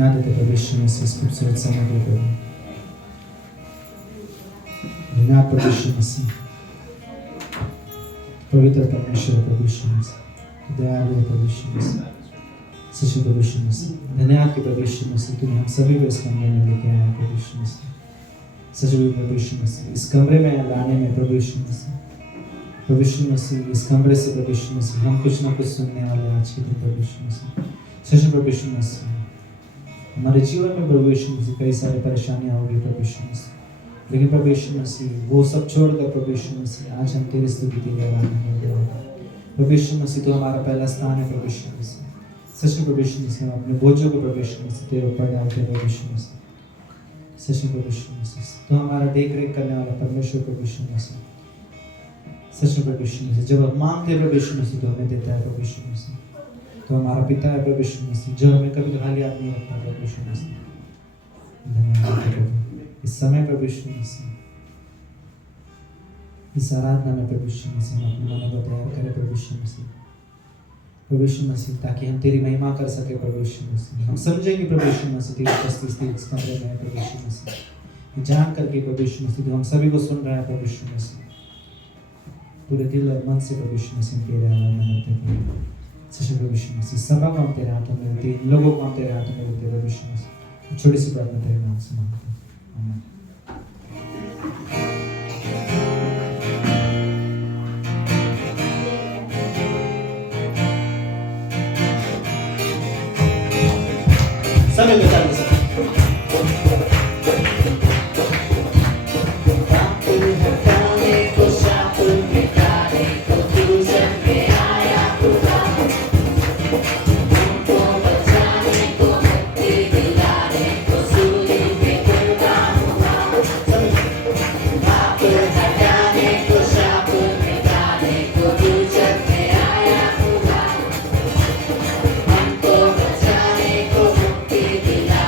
धन्यवाद देते प्रभु यीशु मसीह इस खूबसूरत समय के लिए प्रभु। धन्यवाद प्रभु यीशु मसीह, पवित्र परमेश्वर प्रभु यीशु मसीह, दयालु प्रभु यीशु मसीह, सच्चे प्रभु यीशु मसीह। धन्यवाद के प्रभु यीशु मसीह, तूने हम सभी को इस कमरे में लेके आया प्रभु यीशु मसीह। सच्चे प्रभु यीशु मसीह, इस कमरे में लाने में प्रभु यीशु मसीह, प्रभु यीशु मसीह, इस कमरे से प्रभु यीशु मसीह हम कुछ ना कुछ सुनने वाले आज के दिन प्रभु यीशु मसीह। सच्चे प्रभु यीशु मसीह, हमारे जीवन में प्रभु यीशु मसीह कई सारे परेशानियां होगी प्रभु यीशु मसीह, लेकिन प्रभु यीशु मसीह वो सब छोड़कर प्रभु यीशु मसीह आज हम तेरी स्तुति तेरे आराधना करते हैं प्रभु यीशु मसीह। तो हमारा पहला स्थान है प्रभु यीशु मसीह। सच में प्रभु यीशु मसीह, हम अपने बोझों को प्रभु यीशु मसीह तेरे ऊपर डालते हैं प्रभु यीशु मसीह। सच में प्रभु यीशु मसीह, तो हमारा देख रेख करने वाला परमेश्वर प्रभु यीशु मसीह। सच में प्रभु यीशु मसीह, जब हम मांगते हैं प्रभु यीशु मसीह तो हमें देता है प्रभु यीशु मसीह। तो हमारा पिता है प्रभु यीशु मसीह, जो हमें कभी खाली हाथ नहीं रखता प्रभु यीशु मसीह। धन्यवाद प्रभु इस समय प्रभु यीशु मसीह, इस आराधना में प्रभु यीशु मसीह हम अपने मनों को तैयार करें प्रभु यीशु मसीह। प्रभु यीशु मसीह, ताकि हम तेरी महिमा कर सके प्रभु यीशु मसीह। हम समझेंगे प्रभु यीशु मसीह तेरी उपस्थिति इस कमरे में है प्रभु यीशु मसीह। जान करके प्रभु यीशु मसीह तो हम सभी को सुन रहा है प्रभु यीशु मसीह। पूरे दिल और मन से प्रभु यीशु मसीह तेरे आराधना करते हैं सच्चे प्रभु यीशु मसीह। सभा को हम तेरे हाथों में देते हैं, इन लोगों को हम तेरे हाथों में देते हैं प्रभु यीशु मसीह। छोटी सी प्रार्थना तेरे नाम से मांगते हैं, आमीन। समय बता दे सर। हमको बचाने को मुक्ति दिला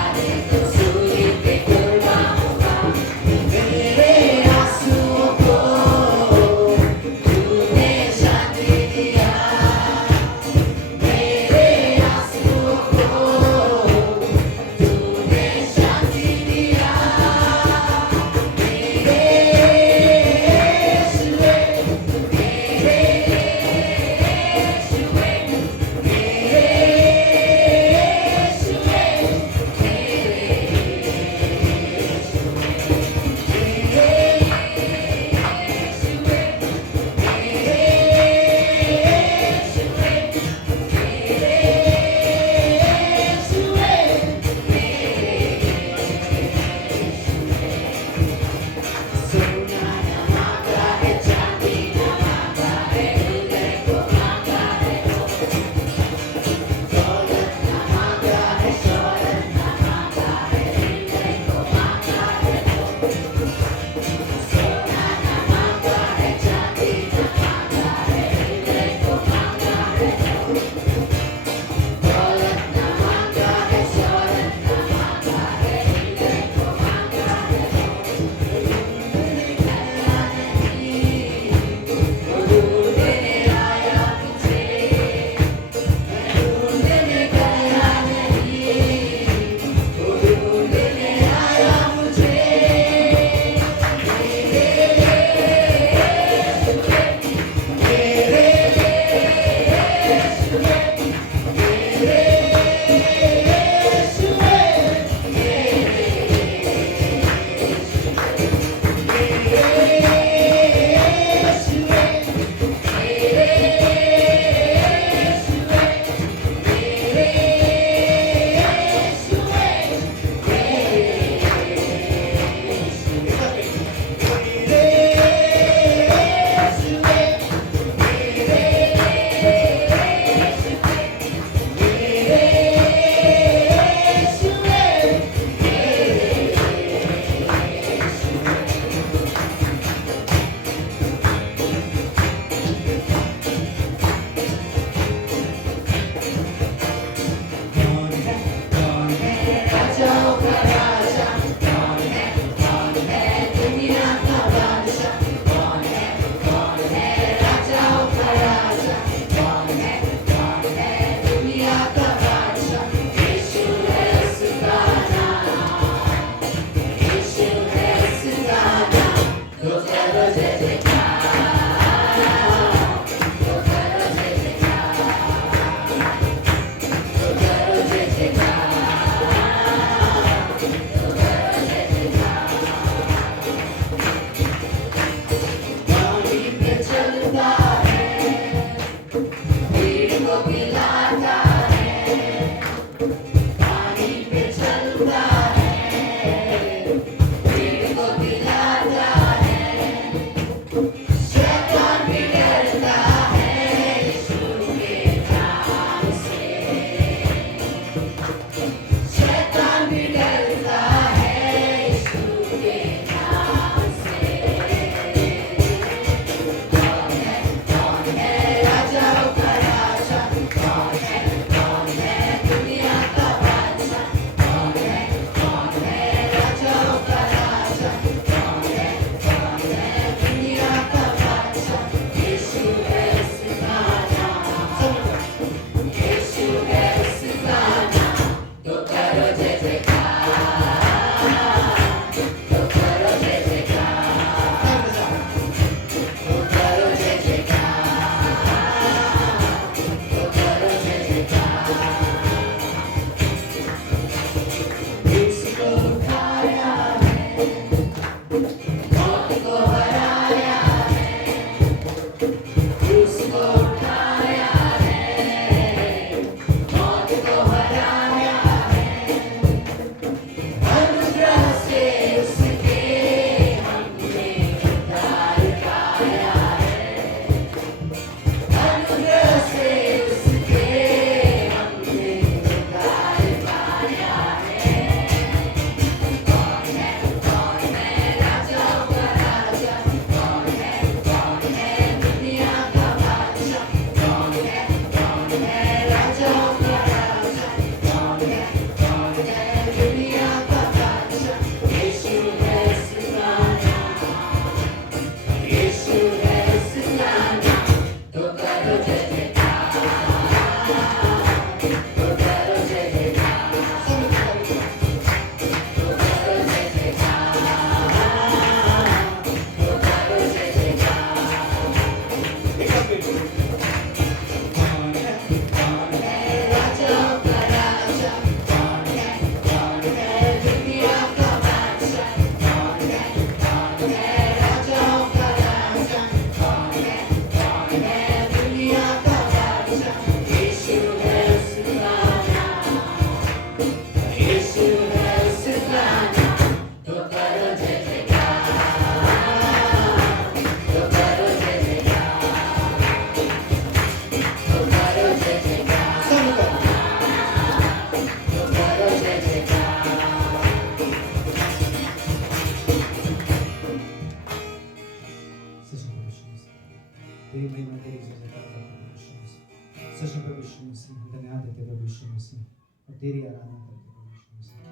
तेरी आराधना करते प्रभु यीशु मसीह।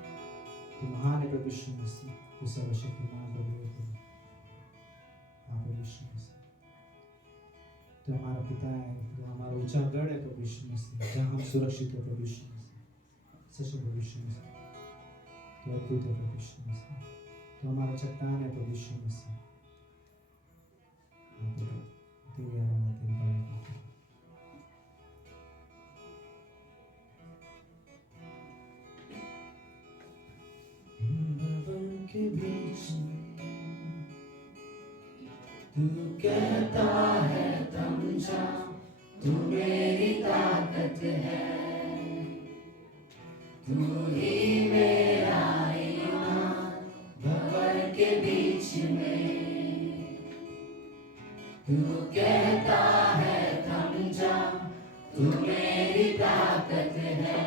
तू महान है प्रभु यीशु मसीह, तू सर्वशक्तिमान प्रभु है प्रभु। हाँ प्रभु यीशु मसीह, तो हमारा पिता है, जो हमारा ऊंचा गढ़ है प्रभु यीशु मसीह, जहाँ हम सुरक्षित है प्रभु यीशु मसीह। सच है प्रभु यीशु मसीह, तो अद्भुत है प्रभु यीशु मसीह, तो हमारा चट्टान है प्रभु यीशु मसीह। हाँ प्रभु, तेरी आराधना तेरी बड़ाई करते हैं। भवन के बीच में तू कहता है थम जा, तू मेरी ताकत है, तू ही मेरा ईमान। भवन के बीच में तू कहता है थम जा, तू मेरी ताकत है,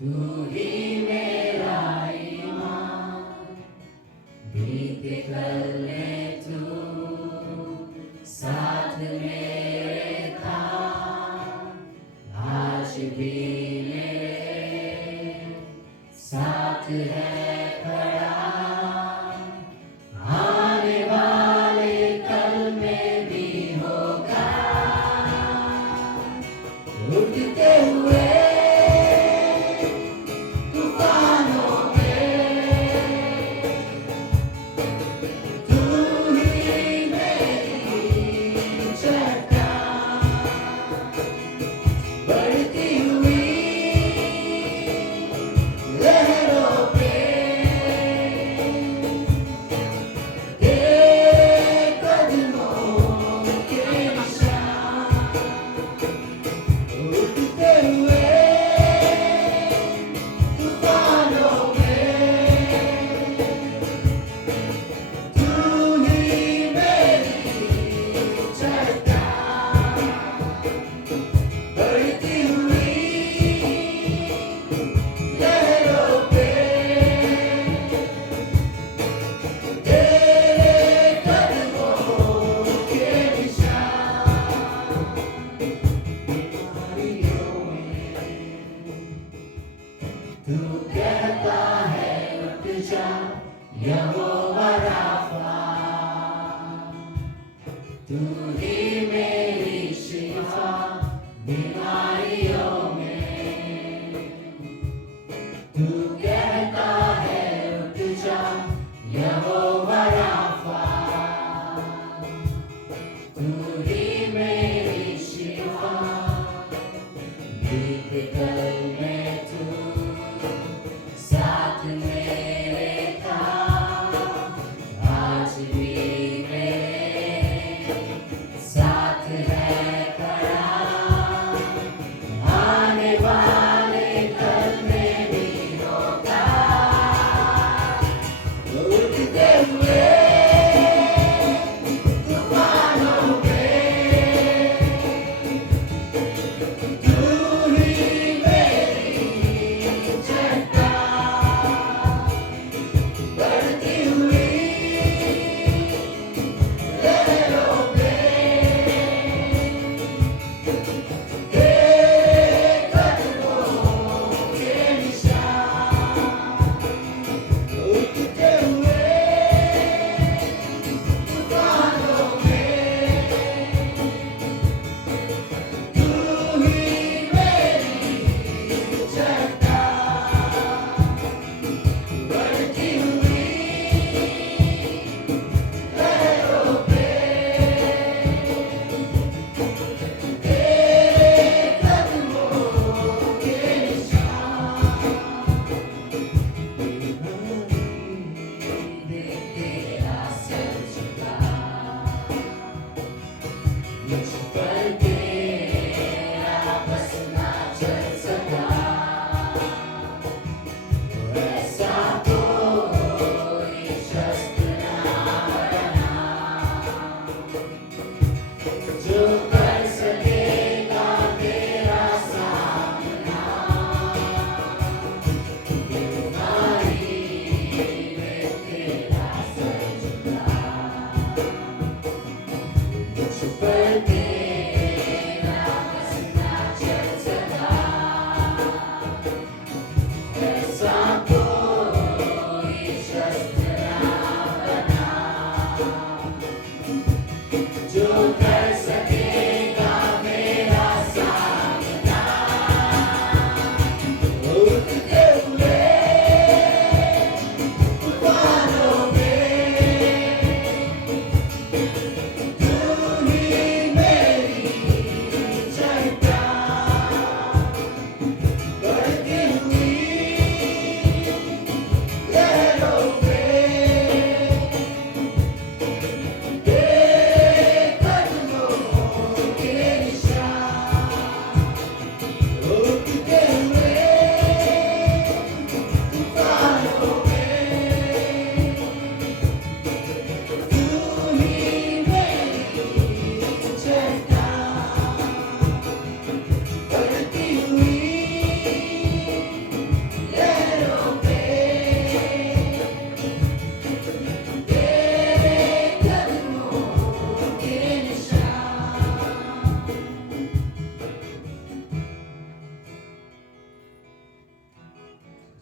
तू ही मेरा ईमान। बीते कल में तू साथ मेरे था, आज भी मेरे साथ है खड़ा। आने वाले कल में भी होगा, उठते हुए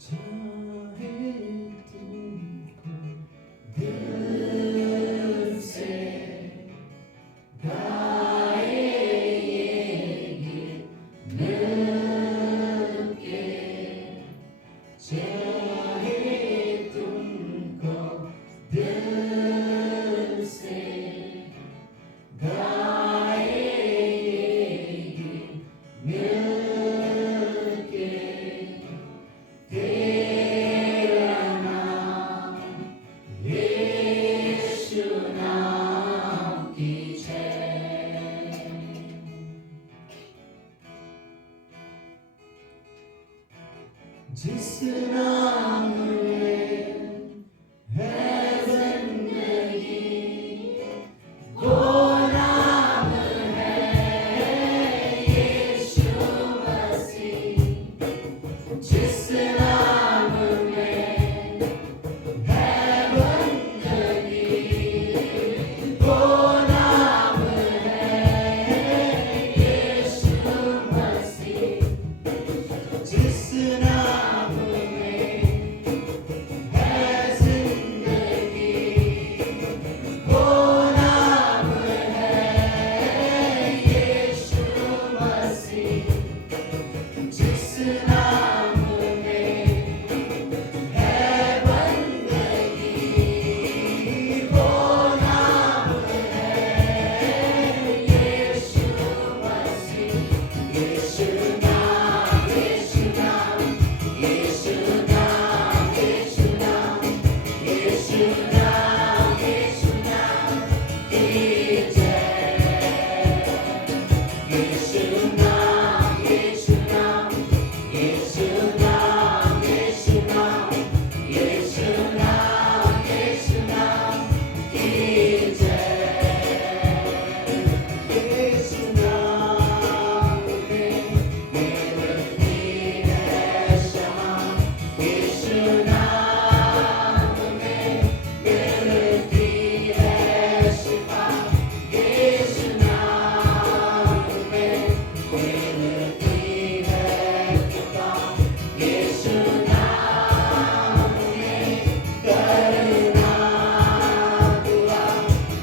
चाहे तुमको दिल से गाए ये गीत मिलके, चाहे तुमको दिल से गाए ये गीत मिलके, तेरा नाम यीशु नाम की जय। जिस नाम में है जिंदगी, वो नाम है यीशु मसीह। जिस नाम में है बंदगी, वो नाम है यीशु मसीह। जिस नाम में है जिंदगी, वो नाम है यीशु मसीह। जिस नाम में है बंदगी, वो नाम है यीशु मसीह। यीशु नाम, यीशु नाम, यीशु नाम, यीशु नाम, यीशु नाम, यीशु नाम की जय। यीशु नाम, यीशु नाम, यीशु नाम, यीशु नाम, यीशु नाम, यीशु नाम की जय। यीशु नाम में मिलती है क्षमा, यीशु नाम में मिलती है शिफा, यीशु नाम में मिलती है कृपा, यीशु नाम में करुणा दुआ।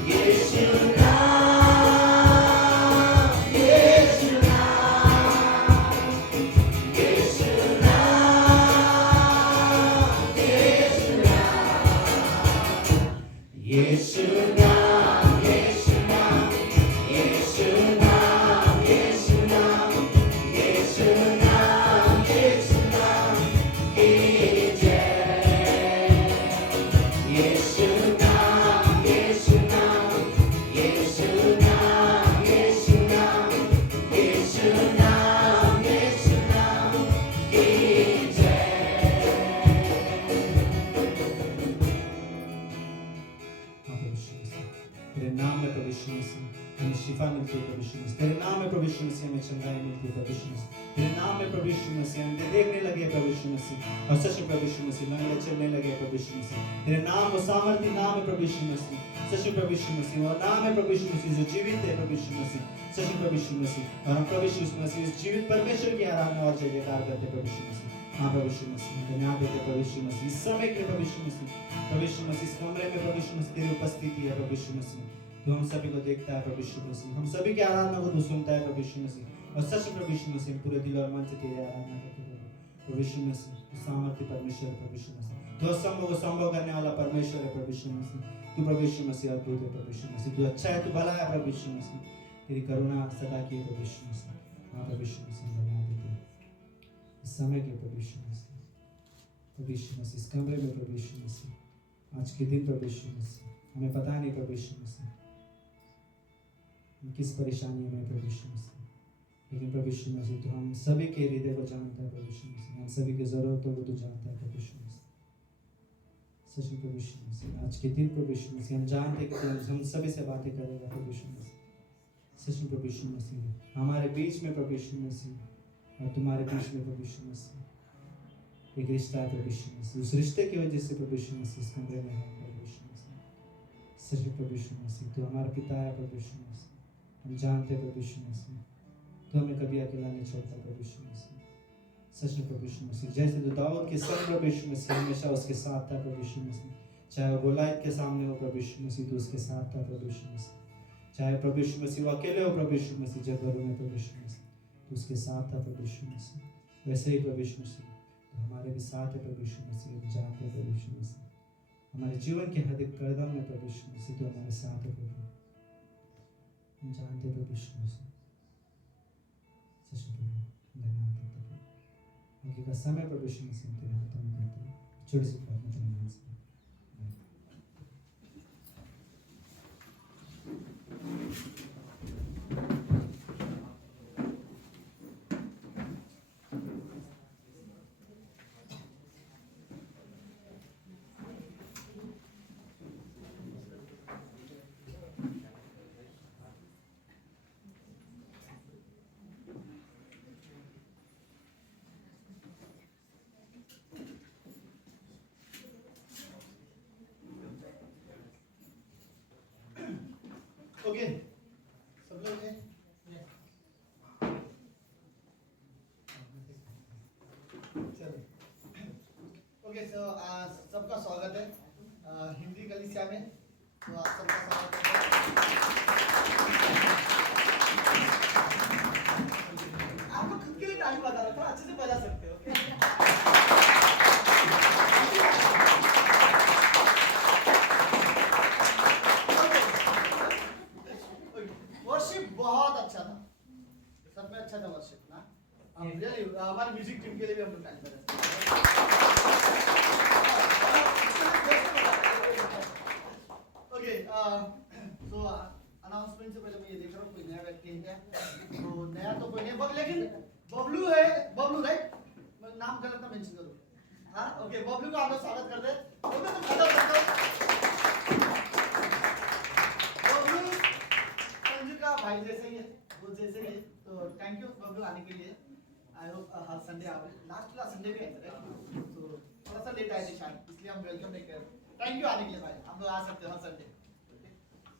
यीशु नाम, यीशु नाम, यीशु नाम, यीशु नाम। यीशु नाम, यीशु नाम, यीशु नाम, यीशु नाम, यीशु नाम, यीशु नाम की जय। यीशु नाम, यीशु नाम, यीशु नाम, यीशु नाम, यीशु नाम, यीशु नाम की जय। हाँ प्रभु यीशु मसीह, तेरे नाम में प्रभु यीशु मसीह हमें शिफा मिलती है प्रभु यीशु मसीह। तेरे नाम में प्रभु यीशु मसीह हमें चंगाई मिलती है प्रभु यीशु मसीह। तेरे नाम में प्रभु यीशु मसीह हम देखने लगे प्रभु यीशु मसीह, और सच में प्रभु यीशु मसीह नंगे चलने लगे प्रभु यीशु मसीह। तेरे नाम वो सामर्थ्य नाम है प्रभु यीशु मसीह, सच में प्रभु यीशु मसीह वो नाम है प्रभु यीशु मसीह जो जीवित है प्रभु यीशु मसीह, सच में प्रभु यीशु मसीह। और हम प्रभु यीशु मसीह इस जीवित परमेश्वर की आराधना और जय जयकार करते प्रभु यीशु मसीह। हाँ प्रभु यीशु मसीह धन्यवाद देते प्रभु यीशु मसीह इस समय के प्रभु यीशु मसीह। प्रभु यीशु मसीह इस कमरे में प्रभु यीशु मसीह तेरी उपस्थिति है प्रभु यीशु मसीह, तो हम सभी को देखता है प्रभु यीशु मसीह, हम सभी की आराधना को तू सुनता है प्रभु यीशु मसीह। और सच में प्रभु यीशु मसीह पूरे दिल और मन से तेरी आराधना करते हैं प्रभु यीशु मसीह। तू सामर्थ्य परमेश्वर है प्रभु यीशु मसीह, तू असंभव को संभव करने वाला परमेश्वर है प्रभु यीशु मसीह। तू प्रभु यीशु मसीह अद्भुत है प्रभु यीशु मसीह, तू अच्छा है, तू भला है प्रभु यीशु मसीह। तेरी करुणा सदा की है प्रभु यीशु मसीह। हाँ प्रभु यीशु मसीह धन्यवाद देते हैं इस समय के प्रभु यीशु मसीह। प्रभु यीशु मसीह इस कमरे में प्रभु यीशु मसीह आज के दिन प्रभु यीशु मसीह हमें पता नहीं प्रभु यीशु मसीह किस परेशानी में प्रभु यीशु मसीह, लेकिन प्रभु यीशु मसीह तो हम सभी के हृदय को जानता है प्रभु यीशु मसीह, हम सभी की जरूरतों को तो जानता है प्रभु यीशु मसीह। सच में प्रभु यीशु मसीह आज के दिन प्रभु यीशु मसीह हम जानते हैं कि हम सभी से बातें करेगा प्रभु यीशु मसीह। सच में प्रभु यीशु मसीह हमारे बीच में प्रभु यीशु मसीह और तुम्हारे बीच में प्रभु यीशु मसीह एक रिश्ता है प्रभु यीशु मसीह। उस रिश्ते की वजह से प्रभु यीशु मसीह इस कमरे में है प्रभु यीशु मसीह। सच में प्रभु यीशु मसीह तो हमारा पिता है प्रभु यीशु मसीह, हम जानते हैं प्रभु यीशु मसीह तो हमें कभी अकेला नहीं छोड़ता प्रभु यीशु मसीह। सच में प्रभु यीशु मसीह, जैसे तो दाऊद के संग प्रभु यीशु मसीह हमेशा उसके साथ था प्रभु यीशु मसीह, चाहे वो गोलायत के सामने हो प्रभु यीशु मसीह तो उसके साथ था प्रभु यीशु मसीह, चाहे प्रभु यीशु मसीह वो अकेले हो प्रभु यीशु मसीह जगहों में प्रभु यीशु मसीह तो उसके साथ था प्रभु यीशु मसीह, वैसे ही प्रभु यीशु मसीह तो हमारे भी साथ है प्रभु यीशु मसीह, हम जानते हैं प्रभु यीशु मसीह, हमारे जीवन के हर एक कदम में प्रभु यीशु मसीह तो हमारे साथ है प्रभु, हम जानते हैं प्रभु यीशु मसीह, सच में प्रभु धन्यवाद करते हैं उनकी का समय प्रभु यीशु मसीह तेरे हाथों में देते हैं, छोटी सी प्रार्थना तेरे नाम से। ओके सब लोग हैं चलो ओके सो सबका स्वागत है हिंदी कलीसिया में, तो आप सबका स्वागत है। आपको खुद के लिए ताली बजा रहा था, अच्छे से बजा सकते हो वर्शिप बहुत अच्छा था, सब में अच्छा था वर्शिप ना, हम रियली हमारे म्यूजिक टीम के लिए भी हम लोग ताली बजाते हैं। ओके सो अनाउंसमेंट से पहले मैं ये देख रहा हूँ कोई नया व्यक्ति है क्या, तो नया तो कोई नहीं लेकिन बबलू है, बबलू राइट, मैं नाम गलत ना मेंशन करूँ, हाँ ओके बबलू को आप लोग स्वागत कर दे, बबलू तो खत्म कर दो, भाई जैसे ही है वो जैसे ही है, तो थैंक यू बबलू आने के लिए, आई होप हर संडे आ रहे, लास्ट संडे भी आए थे तो थोड़ा सा लेट आए थे शायद, इसलिए हम वेलकम नहीं कर रहे, थैंक यू आने के लिए भाई, हम लोग आ सकते हैं हर संडे,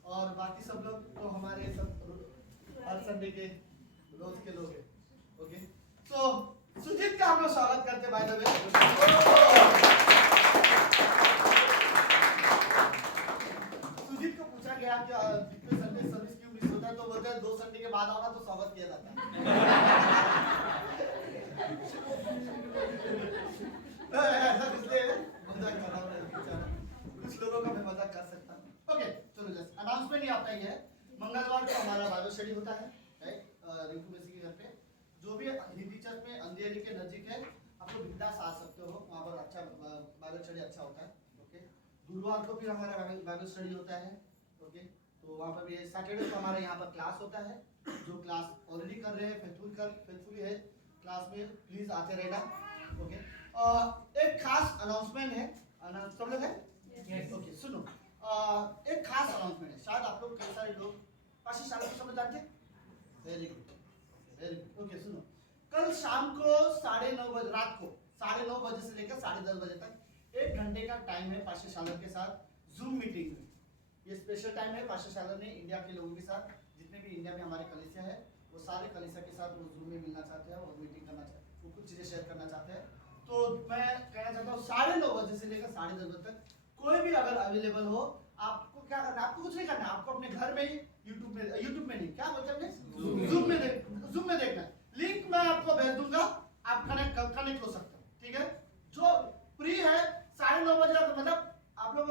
और बाकी सब लोग तो हमारे सब हर संडे के रोज के लोग हैं, ओके सो सुजीत का हम लोग स्वागत करते हैं बाय द वे। सुजीत को पूछा गया कि जितने संडे सर्विस क्यों मिस होता है, तो बोलते हैं 2 संडे के बाद आना तो स्वागत किया जाता है। ऐसा इसलिए मजाक कर रहा हूँ, कुछ लोगों का मैं मजाक कर सकता हूँ। ओके चलो जस्ट अनाउंसमेंट ही आता ही है, मंगलवार को हमारा बाइबल स्टडी होता है राइट, रिंकू मेसी के घर पे, जो भी हिंदी चर्च में अंधेरी के नजदीक है आप लोग बिंदास आ सकते हो, वहाँ पर अच्छा बाइबल स्टडी अच्छा होता है, ओके गुरुवार को भी हमारा बाइबल स्टडी होता है, ओके तो वहाँ पर भी सैटरडे को हमारे यहाँ पर क्लास होता है, जो क्लास ऑलरेडी कर रहे हैं फेथफुली है क्लास में, प्लीज आते रहना, ओके एक खास अनाउंसमेंट है, सब लोग है ओके सुनो, एक खास अनाउंसमेंट है, शायद आप लोग कई सारे लोग पाशी शाला को समझ जानते हैं, वेरी गुड ओके सुनो, कल शाम को 9:30 बजे, रात को 9:30 बजे से लेकर 10:30 बजे तक 1 घंटे का टाइम है पास्टर शालर के साथ जूम मीटिंग में, ये स्पेशल टाइम है, पास्टर शालर ने इंडिया के लोगों के साथ, जितने भी इंडिया में हमारे कलीसिया है वो सारे कलीसिया के साथ वो जूम में मिलना चाहते हैं और मीटिंग करना चाहते हैं, वो कुछ चीजें शेयर करना चाहते हैं, तो मैं कहना चाहता हूँ 9:30 बजे से लेकर 10:30 बजे तक कोई भी अगर अवेलेबल हो, आपको क्या करना है, आपको कुछ नहीं करना, आपको अपने घर में ही यूट्यूब में नहीं, क्या बोलते हैं जूम में देखना है, लिंक मैं आपको भेज दूंगा, आप कनेक्ट हो सकते हो, ठीक है, जो फ्री है 9:30 बजे, मतलब आप लोग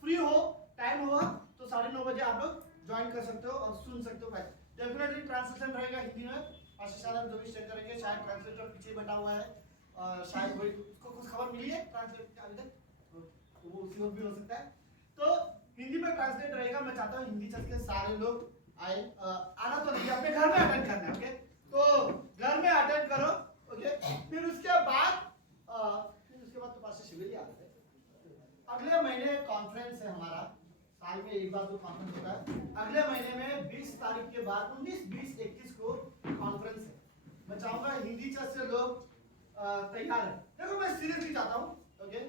फ्री हो, टाइम हुआ तो 9:30 बजे आप लोग ज्वाइन कर सकते हो और सुन सकते हो भाई, डेफिनेटली ट्रांसलेशन रहेगा हिंदी में, पास्टर शालर जो भी शेयर करेंगे, शायद ट्रांसलेटर पीछे बैठा हुआ है, और शायद वही उसको कुछ खबर मिली है ट्रांसलेट अभी तक, तो वो उसी वक्त भी हो सकता है, तो हिंदी में ट्रांसलेट रहेगा, मैं चाहता हूँ हिंदी चर्च के सारे लोग आए, आना तो नहीं, अपने घर में अटेंड करना है, ओके तो घर में अटेंड करो, ओके फिर उसके बाद तो पास्टर शिविर ही आते हैं, अगले महीने कॉन्फ्रेंस है हमारा, साल में एक बार जो कॉन्फ्रेंस होता है, अगले महीने में 20 तारीख के बाद 19, 20, 21 को कॉन्फ्रेंस है, मैं चाहूंगा हिंदी चर्च से लोग तैयार है, देखो मैं सीरियसली चाहता हूँ, ओके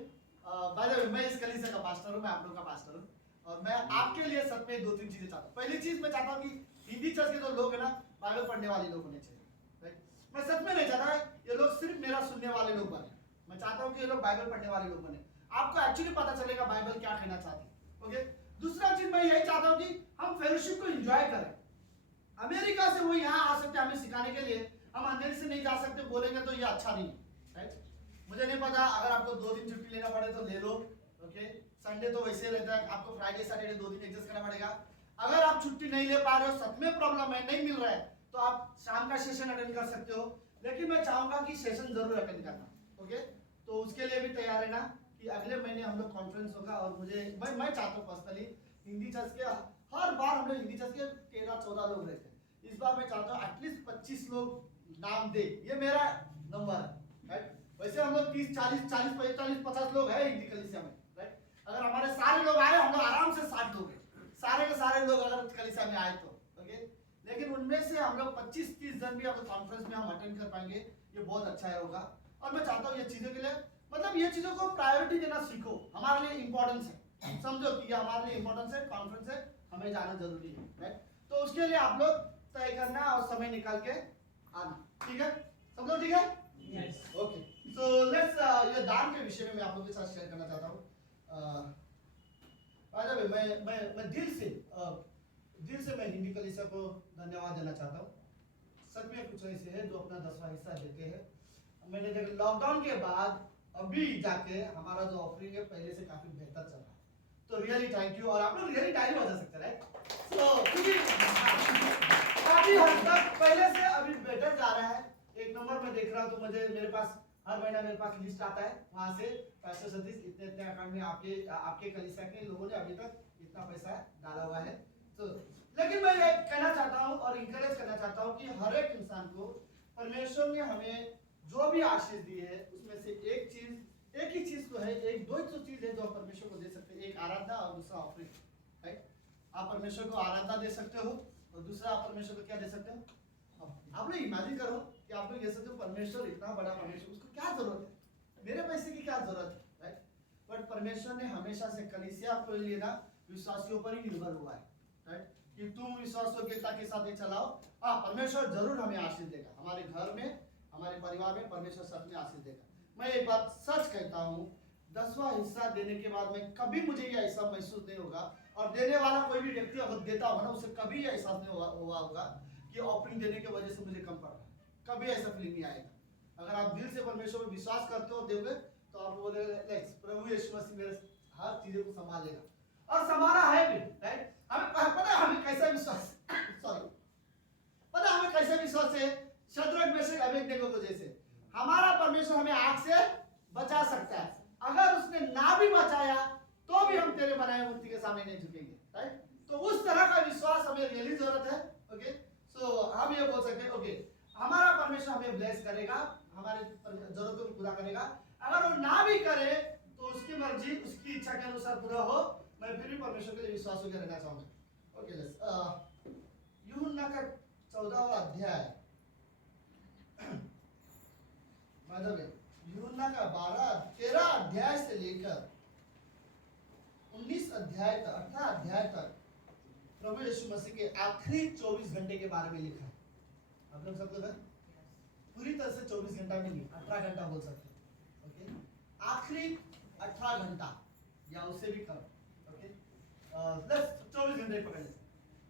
बाय द वे मैं इस कलीसिया का पास्टर हूँ, मैं आप लोग का पास्टर हूँ, और मैं आपके लिए सच में 2-3 चीजें चाहता हूँ, पहली चीज मैं चाहता हूँ कि हिंदी चर्च के जो लोग है ना, बाइबल पढ़ने वाले लोग होने चाहिए, राइट, मैं सच में नहीं चाहता ये लोग सिर्फ मेरा सुनने वाले लोग बने। मैं चाहता हूँ कि ये लोग बाइबल पढ़ने वाले लोग बने। आपको एक्चुअली पता चलेगा बाइबल क्या कहना चाहती है। ओके, दूसरा चीज मैं यही चाहता हूँ कि हम फेलोशिप को एंजॉय करें। अमेरिका से वो यहाँ आ सकते हैं हमें सिखाने के लिए, हम अंधेरे से नहीं जा सकते बोलेंगे तो ये अच्छा नहीं है, राइट। मुझे नहीं पता, अगर आपको 2 दिन छुट्टी लेना पड़े तो ले लो। ओके, संडे तो वैसे रहता है, आपको फ्राइडे सैटरडे 2 दिन एडजस्ट करना पड़ेगा। अगर आप छुट्टी नहीं ले पा रहे हो, सच में प्रॉब्लम है, नहीं मिल रहा है, तो आप शाम का सेशन अटेंड कर सकते हो। लेकिन मैं चाहूंगा कि सेशन जरूर अटेंड करना। ओके, तो उसके लिए भी तैयार रहना कि अगले महीने हम लोग कॉन्फ्रेंस होगा। और मैं चाहता हूँ पर्सनली हिंदी चर्च के हर बार हम लोग हिंदी चर्च के 13-14 लोग रहते हैं। इस बार मैं चाहता हूँ एटलीस्ट 25 लोग नाम दे, ये मेरा नंबर है, राइट। वैसे हम लोग 30-40-45-50 लोग हैं हिंदी कलीसिया में, राइट। अगर हमारे सारे लोग आए, हम लोग आराम से 60 लोग हैं, सारे के सारे लोग अगर कलीसिया में आए तो। ओके, लेकिन उनमें से हम लोग 25-30 जन भी अगर कॉन्फ्रेंस में हम अटेंड कर पाएंगे, ये बहुत अच्छा होगा। और मैं चाहता हूँ ये चीजों के लिए, मतलब ये चीजों को प्रायोरिटी देना सीखो। हमारे लिए इंपॉर्टेंस है, समझो कि ये हमारे लिए इंपॉर्टेंस है, कॉन्फ्रेंस है, हमें जाना जरूरी है, राइट। तो उसके लिए आप लोग तय करना और समय निकाल के आना, ठीक है? सब लोग ठीक है? Yes. ओके, सो लेट्स ये दान के विषय में मैं आप लोगों के साथ शेयर करना चाहता हूँ। मैं दिल से मैं हिंदी कलीसिया को धन्यवाद देना चाहता हूँ। सच में कुछ ऐसे हैं जो अपना 10वां हिस्सा देते हैं। मैंने देखा लॉकडाउन के बाद अभी जाके हमारा जो ऑफरिंग है पहले से काफी बेहतर चल रहा है, तो रियली थैंक यू। और आप लोग रियली टाइम बजा सकते हैं, तो काफी हद तक पहले से अभी बेटर जा रहा है। एक नंबर में देख रहा हूँ तो मेरे पास हर महीना मेरे पास लिस्ट आता है, वहां से पैसे सतीश इतने अकाउंट में आपके कलीसिया के लोगों ने अभी तक इतना पैसा डाला हुआ है। तो लेकिन मैं ये कहना चाहता हूँ और इंकरेज करना चाहता हूँ कि हर एक इंसान को परमेश्वर ने हमें जो भी आशीष दी है उसमें से एक ही चीज तो है, दो ही तो चीज है जो आप परमेश्वर को दे सकते हैं। एक आराधना और दूसरा ऑफरिंग, राइट। आप परमेश्वर को आराधना दे सकते हो और दूसरा आप परमेश्वर को क्या दे सकते हो? आप लोग इमेजिन करो कि आप लोग ये सोचो परमेश्वर इतना बड़ा परमेश्वर, उसको क्या जरूरत है, मेरे पैसे की क्या जरूरत है, राइट। बट परमेश्वर ने हमेशा से कलीसिया को लिए ना विश्वासियों पर ही निर्भर हुआ है, राइट, कि तुम विश्वासयोग्यता के साथ ये चलाओ। हाँ, परमेश्वर जरूर हमें आशीष देगा, हमारे घर में, हमारे परिवार में परमेश्वर सच में आशीष देगा। मैं एक बात सच कहता हूँ, 10वां हिस्सा देने के बाद में कभी मुझे ये ऐसा महसूस नहीं होगा, और देने वाला कोई भी व्यक्ति अगर देता होगा ना, उसे कभी ये एहसास नहीं हुआ होगा कि ऑफरिंग देने की वजह से मुझे कम पड़ रहा है। कभी ऐसा फीलिंग नहीं आएगा। अगर आप दिल से परमेश्वर पर विश्वास करते हो दोगे तो आप बोलेंगे प्रभु यीशु मसीह मेरे हर चीजों को संभालेगा, और संभाला है भी, राइट। हमें पता है हमें कैसा विश्वास पता है हमें कैसे विश्वास है। शद्रक मेशक अबेदनगो को जैसे हमारा परमेश्वर हमें आग से बचा सकता है। अगर उसने ना भी बचाया तो भी हम तेरे बनाए मूर्ति के सामने नहीं झुकेंगे, राइट। तो उस तरह का विश्वास हमें रियली जरूरत है। ओके, सो हम ये बोल सकते हैं ओके, हमारा परमेश्वर हमें ब्लेस करेगा, हमारे जरूरतों को पूरा करेगा। अगर वो ना भी करे तो उसकी मर्जी, उसकी इच्छा के अनुसार पूरा हो। मैं फिर भी परमेश्वर के लिए विश्वास होकर रहना चाहूंगा। ओके, लेट्स यूहन्ना का 14वां अध्याय, मतलब यूहन्ना का 13 अध्याय से लेकर 19 अध्याय तक, 18 अध्याय तक प्रभु यीशु मसीह के आखिरी 24 घंटे के बारे में लिखा है। आप लोग सब लोग पूरी तरह से 24 घंटा में नहीं, 18 घंटा बोल सकते हैं। ओके, आखिरी 18 घंटा या उससे भी कम। ओके, 24 घंटे पकड़ लेते।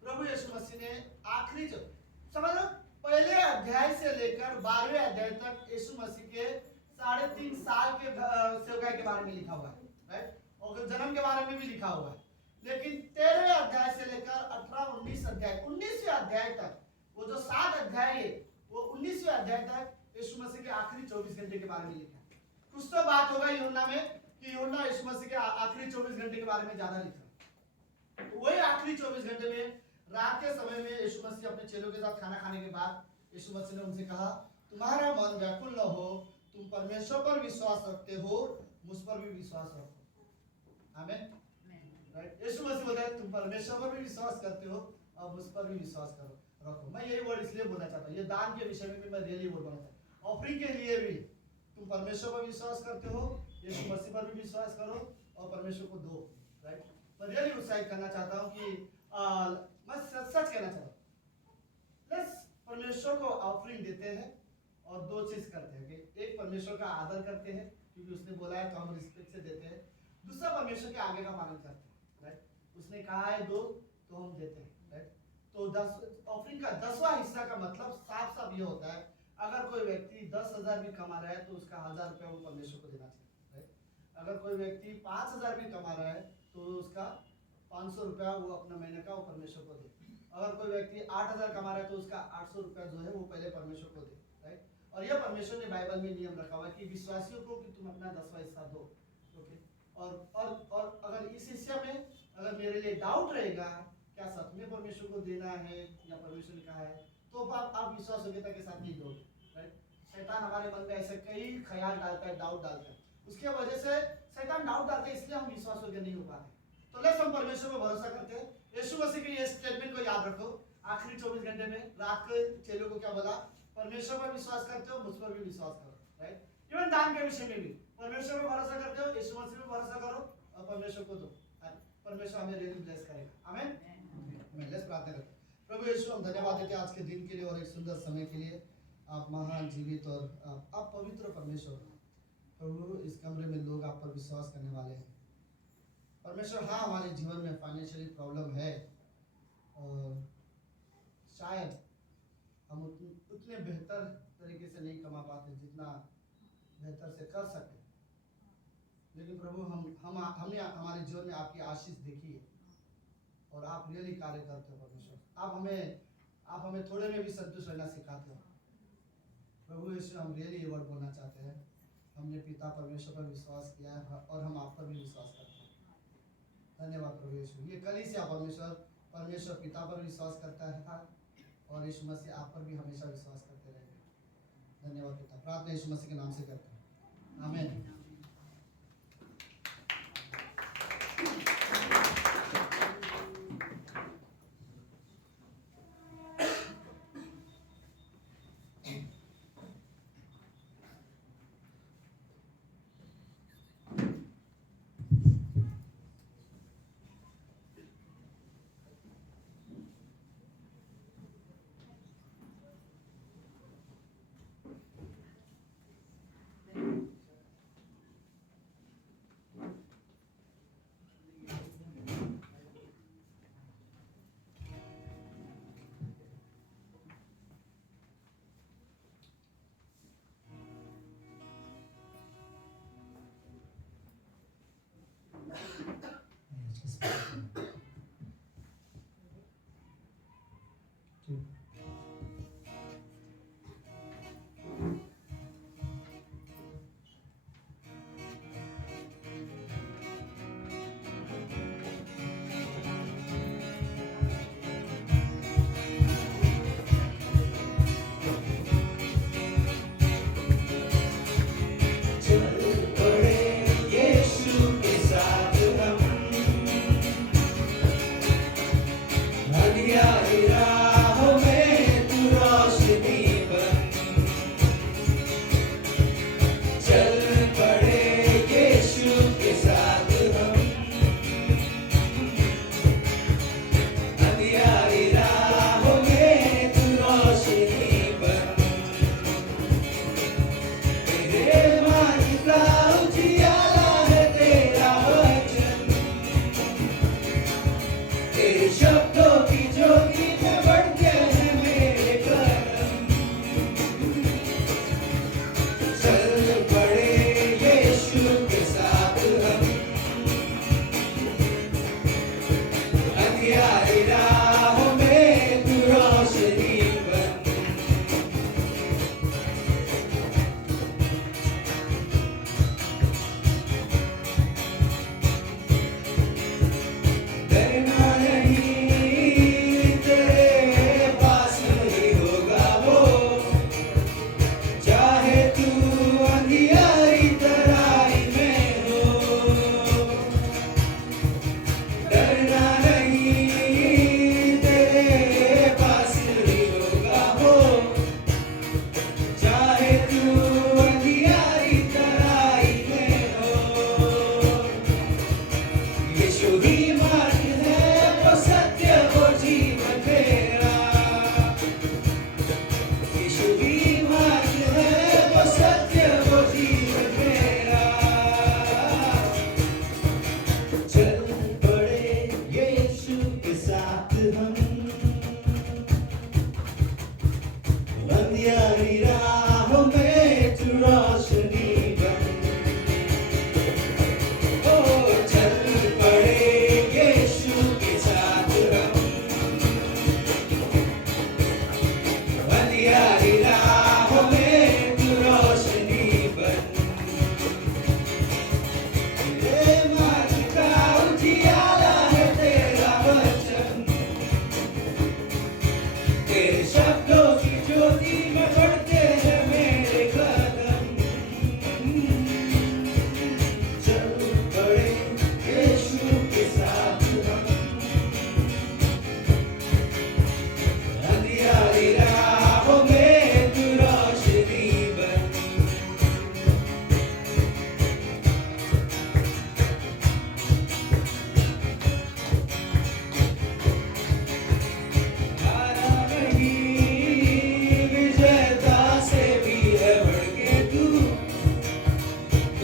प्रभु यीशु मसीह ने आखिरी समझ लो, पहले अध्याय से लेकर 12वें अध्याय तक यीशु मसीह के 3.5 साल के सेवकाई के बारे में लिखा हुआ है, राइट। और जन्म के बारे में भी लिखा हुआ है। लेकिन 13वें अध्याय से लेकर 18-19 अध्याय, 19वें अध्याय तक, वो जो 7 अध्याय है वो 19वें अध्याय तक यीशु मसीह के आखिरी 24 घंटे के बारे में लिखा है। कुछ तो बात होगा यूहन्ना में कि यूहन्ना यीशु मसीह के आखिरी 24 घंटे के बारे में ज्यादा लिखा। वही आखिरी 24 घंटे में रात के समय में यीशु मसीह अपने चेलों के साथ खाना खाने के बाद यीशु मसीह ने उनसे कहा, तुम्हारा मन व्याकुल न हो, तुम परमेश्वर पर विश्वास रखते हो, मुझ पर भी विश्वास रखो। आमीन, राइट। यीशु मसीह बोलता है तुम परमेश्वर पर भी विश्वास करते हो और मुझ पर भी विश्वास रखो। मैं यही वर्ड इसलिए बोलना चाहता हूँ, ये दान के विषय में भी मैं रियली वर्ड बोलना चाहता हूँ। ऑफरिंग के लिए भी तुम परमेश्वर पर विश्वास करते हो, यीशु मसीह पर भी विश्वास करो और परमेश्वर को दो, राइट। मैं रियली उत्साहित करना चाहता हूँ कि मैं सच कहना चाहता हूँ, परमेश्वर को ऑफरिंग देते हैं और दो चीज करते हैं कि एक परमेश्वर का आदर करते हैं क्योंकि उसने बोला है तो हम रिस्पेक्ट से देते हैं। दूसरा परमेश्वर के आगे का पालन करते हैं, राइट। उसने कहा है दो तो हम देते हैं, राइट। तो 10 ऑफरिंग का 10वां हिस्सा का मतलब साफ साफ ये होता है, अगर कोई व्यक्ति 10,000 भी कमा रहा है तो उसका 1,000 रुपया वो परमेश्वर को देना चाहिए, राइट। अगर कोई व्यक्ति 5,000 भी कमा रहा है तो उसका 500 रुपया वो अपना महीने का वो परमेश्वर को दे। अगर कोई व्यक्ति 8,000 कमा रहा है तो उसका 800 रुपया जो है वो पहले परमेश्वर को दे, राइट। और यह परमेश्वर ने बाइबल में नियम रखा हुआ है कि विश्वासियों को कि तुम अपना 10वां हिस्सा दो, ओके। और अगर इस हिस्से में अगर मेरे लिए डाउट रहेगा क्या सच में परमेश्वर को देना है या परमेश्वर ने कहा है, तो आप विश्वास योग्यता के साथ नहीं दोगे, राइट। शैतान हमारे मन में ऐसे कई ख्याल डालता है, डाउट डालता है, उसके वजह से शैतान डाउट डालता है, इसलिए हम विश्वास योग्य नहीं हो पाते। तो लेट्स हम परमेश्वर पर भरोसा करते हैं। यीशु मसीह के ये स्टेटमेंट को याद रखो, आखिरी 24 घंटे में रात को चेलों को क्या बोला, परमेश्वर पर विश्वास करते हो, मुझ पर भी विश्वास करो, राइट। इवन दान के विषय में भी परमेश्वर पर भरोसा करते हो, यीशु मसीह पर भरोसा करो और परमेश्वर को दो, परमेश्वर हमें रियली ब्लेस करेगा। आमीन। लेट्स प्रार्थना करें। प्रभु यीशु, हम धन्यवाद देते हैं आज के दिन के लिए और एक सुंदर समय के लिए। आप महान, जीवित और आप पवित्र परमेश्वर। प्रभु इस कमरे में लोग आप पर विश्वास करने वाले हैं परमेश्वर। हाँ, हमारे जीवन में फाइनेंशियली प्रॉब्लम है और शायद हम उतने बेहतर तरीके से नहीं कमा पाते जितना बेहतर से कर सके, लेकिन प्रभु हमने हमारे जीवन में आपकी आशीष देखी है और आप रियली कार्य करते हो परमेश्वर। आप हमें थोड़े में भी संतुष्ट रहना सिखाते हो प्रभु यीशु। हम रियली ये वर्ड बोलना चाहते हैं, हमने पिता परमेश्वर पर विश्वास किया है और हम आप पर भी विश्वास करते हैं। धन्यवाद प्रभु यीशु। ये कल ही से आप परमेश्वर पिता पर विश्वास करता है और यीशु मसीह आप पर भी हमेशा विश्वास करते रहेंगे। धन्यवाद पिता, प्रार्थना यीशु मसीह के नाम से करते हैं, आमीन।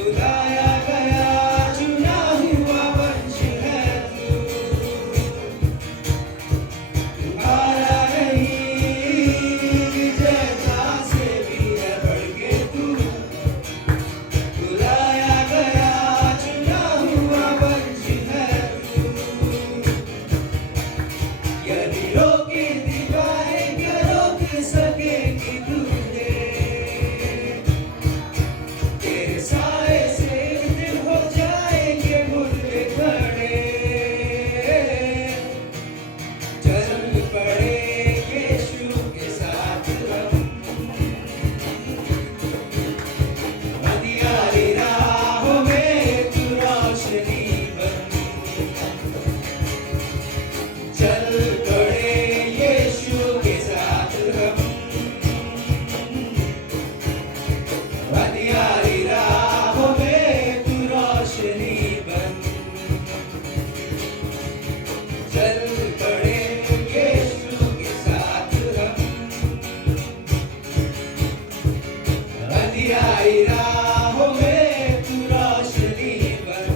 बुलाया गया चुना हुआ वंश है तू, हारा नहीं विजेता से भी है बढ़ के तू, बुलाया गया चुना हुआ वंश है तू, यदि रोके दीवारें क्या रोक सकेगी तुझे, तेरे साए से एक दिन हो जाएंगे मुर्दे खड़े, चल पड़े यीशु के साथ हम, अंधियारी राहों में तू रोशनी बन, चल पड़े यीशु के साथ हम, अंधियारी राहों में तू रोशनी बन, चल पड़े यीशु के साथ हम, अंधियारी राहों में तू रोशनी बन।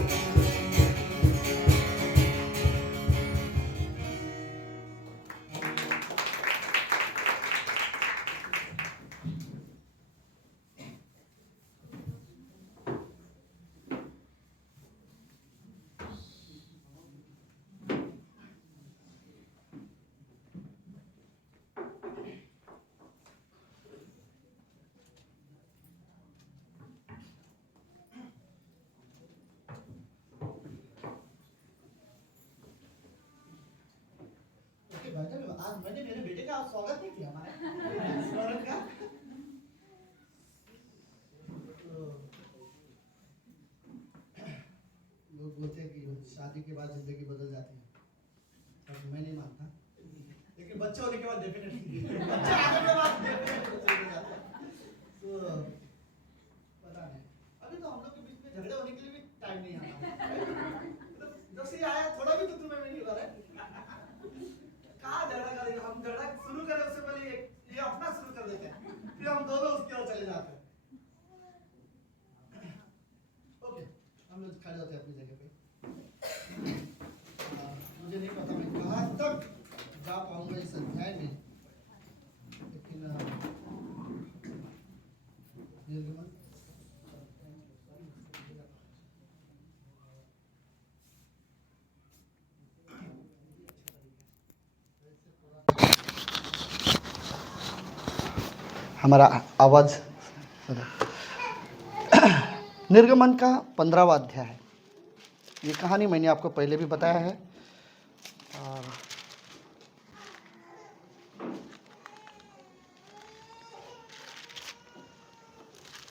ओके भाईजान, आज मैंने मेरे बेटे का स्वागत नहीं किया हमारे स्वागत का। तो लोग बोलते हैं कि शादी के बाद जिंदगी बदल जाती है, पर मैं नहीं मानता, लेकिन बच्चे होने के बाद डेफिनेटली बच्चे आने के बाद डेफिनेटली बदल जाता है। तो पता नहीं, अभी तो हम लोग के बीच में झगड़े होने के लिए भी टाइम नहीं आया, मतलब जब से ये आया थोड़ा भी तो तुम्हें में नहीं हो रहा है, कहाँ झगड़ा करेंगे हम, झगड़ा शुरू करें उससे पहले ये अपना शुरू कर देते हैं, फिर हम दोनों उसकी ओर चले जाते हैं। ओके, हम लोग खड़े होते हैं अपनी जगह पे। मुझे नहीं पता मैं कहाँ तक जा पाऊंगा इस अध्याय में, लेकिन निर्गमन हमारा आवाज निर्गमन का 15वां अध्याय है। ये कहानी मैंने आपको पहले भी बताया है, और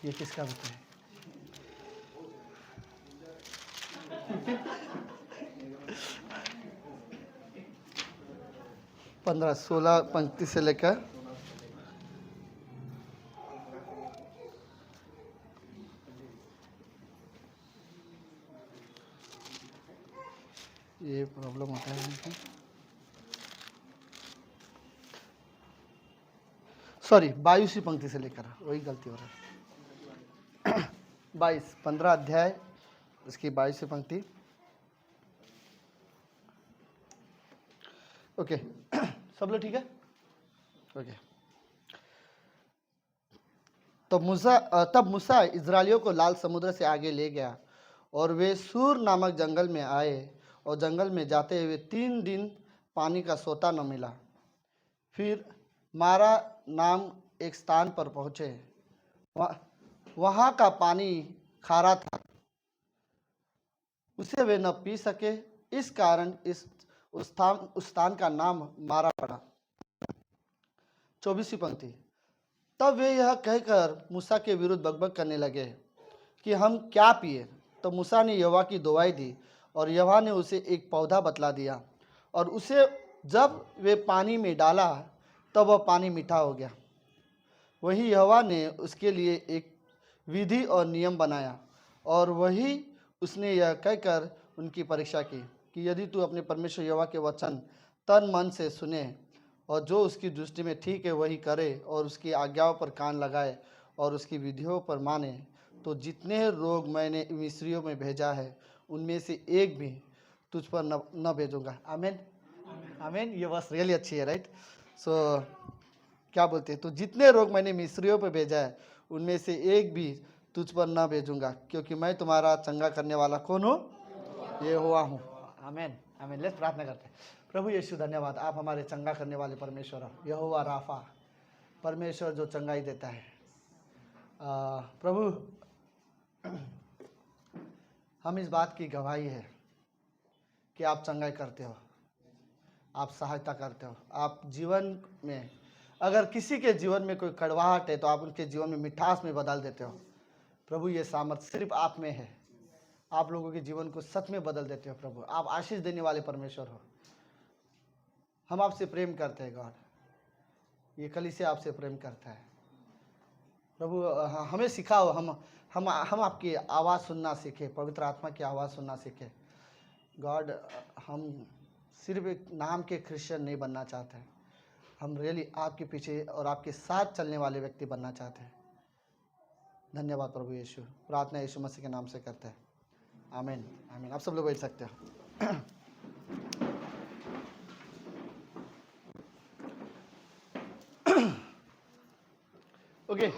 ये किसका बताया? 16 पंक्ति से लेकर ये प्रॉब्लम होता है इनको। सॉरी 22वीं पंक्ति से लेकर, वही गलती हो रहा है। 15 अध्याय उसकी 22वीं पंक्ति। ओके, सब लोग ठीक है? ओके। तब मूसा इजराइलियों को लाल समुद्र से आगे ले गया और वे सूर नामक जंगल में आए, और जंगल में जाते हुए 3 दिन पानी का सोता न मिला। फिर मारा नाम एक स्थान पर पहुँचे, वहाँ का पानी खारा था, उसे वे न पी सके, इस कारण उस स्थान का नाम मारा पड़ा। 24वीं पंक्ति। तब वे यह कहकर मूसा के विरुद्ध बकबक करने लगे कि हम क्या पिए। तो मूसा ने यहोवा की दुहाई दी, और यहोवा ने उसे एक पौधा बतला दिया, और उसे जब वे पानी में डाला तब वह पानी मीठा हो गया। वही यहोवा ने उसके लिए एक विधि और नियम बनाया, और वही उसने यह कहकर उनकी परीक्षा की कि यदि तू अपने परमेश्वर यहोवा के वचन तन मन से सुने और जो उसकी दृष्टि में ठीक है वही करे, और उसकी आज्ञाओं पर कान लगाए और उसकी विधियों पर माने, तो जितने रोग मैंने मिस्रियों में भेजा है उनमें से एक भी तुझ पर न भेजूंगा। आमीन आमीन। ये बस रियली अच्छी है, राइट। सो क्या बोलते हैं, तो जितने रोग मैंने मिस्रियों पर भेजा है उनमें से एक भी तुझ पर न भेजूंगा, क्योंकि मैं तुम्हारा चंगा करने वाला कौन हूँ? ये हुआ हूँ। आमीन आमीन। लेट्स प्रार्थना करते हैं। प्रभु यीशु धन्यवाद, आप हमारे चंगा करने वाले परमेश्वर हो। यहोवा राफा, परमेश्वर जो चंगाई देता है। प्रभु हम इस बात की गवाही है कि आप चंगाई करते हो, आप सहायता करते हो। आप जीवन में अगर किसी के जीवन में कोई कड़वाहट है तो आप उनके जीवन में मिठास में बदल देते हो। प्रभु ये सामर्थ्य सिर्फ आप में है, आप लोगों के जीवन को सच में बदल देते हो। प्रभु आप आशीष देने वाले परमेश्वर हो। हम आपसे प्रेम करते हैं गॉड, ये कलीसिया आपसे प्रेम करता है। प्रभु हमें सिखाओ, हम आपकी आवाज़ सुनना सीखे, पवित्र आत्मा की आवाज़ सुनना सीखे गॉड। हम सिर्फ एक नाम के क्रिश्चियन नहीं बनना चाहते हैं, हम रियली आपके पीछे और आपके साथ चलने वाले व्यक्ति बनना चाहते हैं। धन्यवाद प्रभु यीशु। प्रार्थना यीशु मसीह के नाम से करते हैं, आमीन आमीन। आप सब लोग बैठ सकते हो। ओके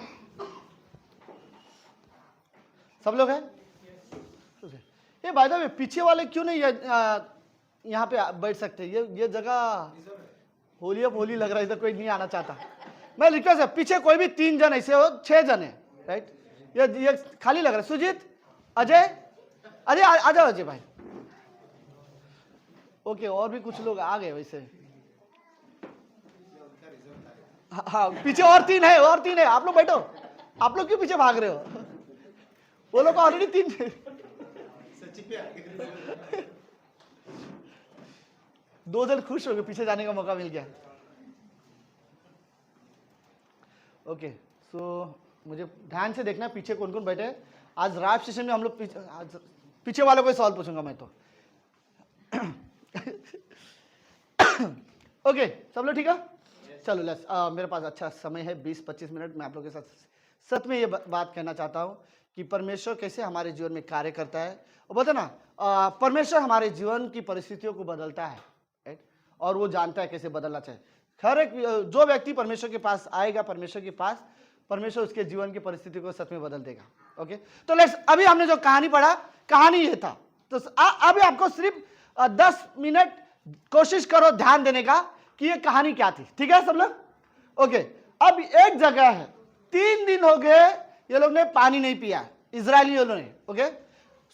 सब लोग हैं? ये बाय द वे पीछे वाले क्यों नहीं यहाँ पे बैठ सकते? ये जगह होली अब होली लग रहा है, इधर कोई नहीं आना चाहता। मैं रिक्वेस्ट है, पीछे कोई भी 3 जन ऐसे हो, 6 जन है, राइट। ये खाली लग रहा है। सुजीत, अजय, अजय आ जाओ अजय भाई। ओके, और भी कुछ लोग आ गए वैसे। हाँ पीछे और 3 है, और 3 है। आप लोग बैठो, आप लोग क्यों पीछे भाग रहे हो? वो लोग ऑलरेडी 3 2 जन खुश हो गए, पीछे जाने का मौका मिल गया। ओके सो मुझे ध्यान से देखना पीछे कौन कौन बैठे हैं। आज राइव सेशन में हम लोग पीछे वालों को सवाल पूछूंगा मैं तो। ओके सब लोग ठीक है? चलो लेट्स मेरे पास अच्छा समय है, 20-25 मिनट। मैं आप लोगों के साथ सच में ये बात कहना चाहता हूँ कि परमेश्वर कैसे हमारे जीवन में कार्य करता है। और बोलते ना परमेश्वर हमारे जीवन की परिस्थितियों को बदलता है, राइट। और वो जानता है कैसे बदलना चाहिए। हर एक जो व्यक्ति परमेश्वर के पास आएगा, परमेश्वर के पास, परमेश्वर उसके जीवन की परिस्थिति को सच में बदल देगा। ओके तो लेट्स, अभी हमने जो कहानी पढ़ा, कहानी ये था। तो अभी आपको सिर्फ 10 मिनट कोशिश करो ध्यान देने का कि ये कहानी क्या थी। ठीक है सब लोग? ओके अब एक जगह है, 3 दिन हो गए ये लोग ने पानी नहीं पिया, इजरायली लोगों ने। ओके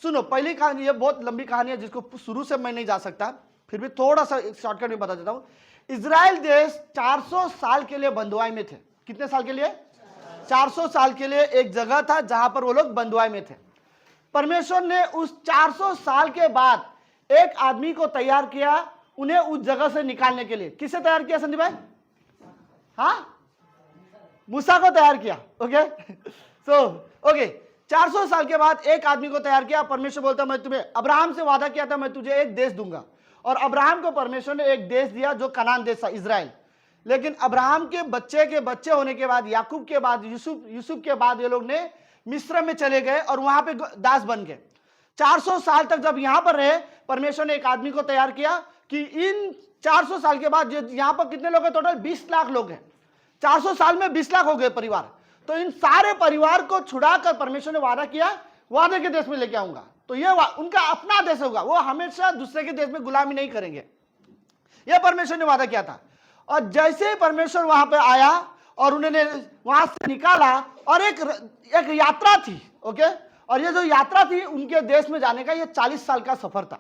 सुनो, पहली कहानी, ये बहुत लंबी कहानी है जिसको शुरू से मैं नहीं जा सकता, फिर भी थोड़ा सा शॉर्टकट में बता देता हूं। इजराइल देश 400 साल के लिए बंधुआई में थे। कितने साल के लिए? 400 साल के लिए एक जगह था जहां पर वो लोग बंधुआई में थे। परमेश्वर ने उस 400 साल के बाद एक आदमी को तैयार किया उन्हें उस जगह से निकालने के लिए। किसे तैयार किया संदीप भाई? हाँ मूसा को तैयार किया। ओके सो ओके 400 साल के बाद एक आदमी को तैयार किया। परमेश्वर बोलता मैं तुम्हें, अब्राहम से वादा किया था मैं तुझे एक देश दूंगा, और अब्राहम को परमेश्वर ने एक देश दिया जो कनान देश था, इजराइल। लेकिन अब्राहम के बच्चे होने के बाद, याकूब के बाद, यूसुफ के बाद ये लोग ने मिस्र में चले गए और वहां पे दास बन गए। 400 साल तक जब यहां पर रहे, परमेश्वर ने एक आदमी को तैयार किया कि इन 400 साल के बाद यहां पर कितने लोग हैं? टोटल 20 लाख लोग हैं। 400 साल में 20 लाख हो गए परिवार। तो इन सारे परिवार को छुड़ाकर परमेश्वर ने वादा किया वादे के देश में लेके आऊंगा। तो ये उनका अपना देश होगा, वो हमेशा दूसरे के देश में गुलामी नहीं करेंगे। यह परमेश्वर ने वादा किया था। और जैसे ही परमेश्वर वहां पे आया और उन्होंने वहां से निकाला, और एक यात्रा थी। ओके और ये जो यात्रा थी उनके देश में जाने का, ये 40 साल का सफर था।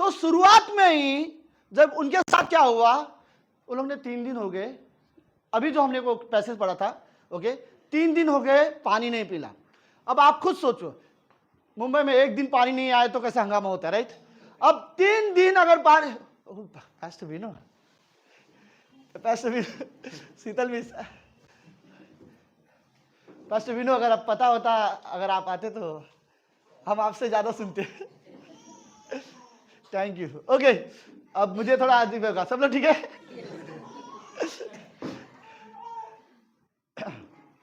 तो शुरुआत में ही जब उनके साथ क्या हुआ, उन लोग ने 3 दिन हो गए, अभी जो हमने को पैसेज पढ़ा था, ओके 3 दिन हो गए पानी नहीं पीला। अब आप खुद सोचो, मुंबई में एक दिन पानी नहीं आए तो कैसे हंगामा होता है, राइट। अब 3 दिन अगर पानी, पास्टर विनो, शीतल भी, पास्टर विनो अगर आप पता होता, अगर आप आते तो हम आपसे ज्यादा सुनते। Thank you. ओके अब मुझे थोड़ा अजीब होगा। सब लोग ठीक है?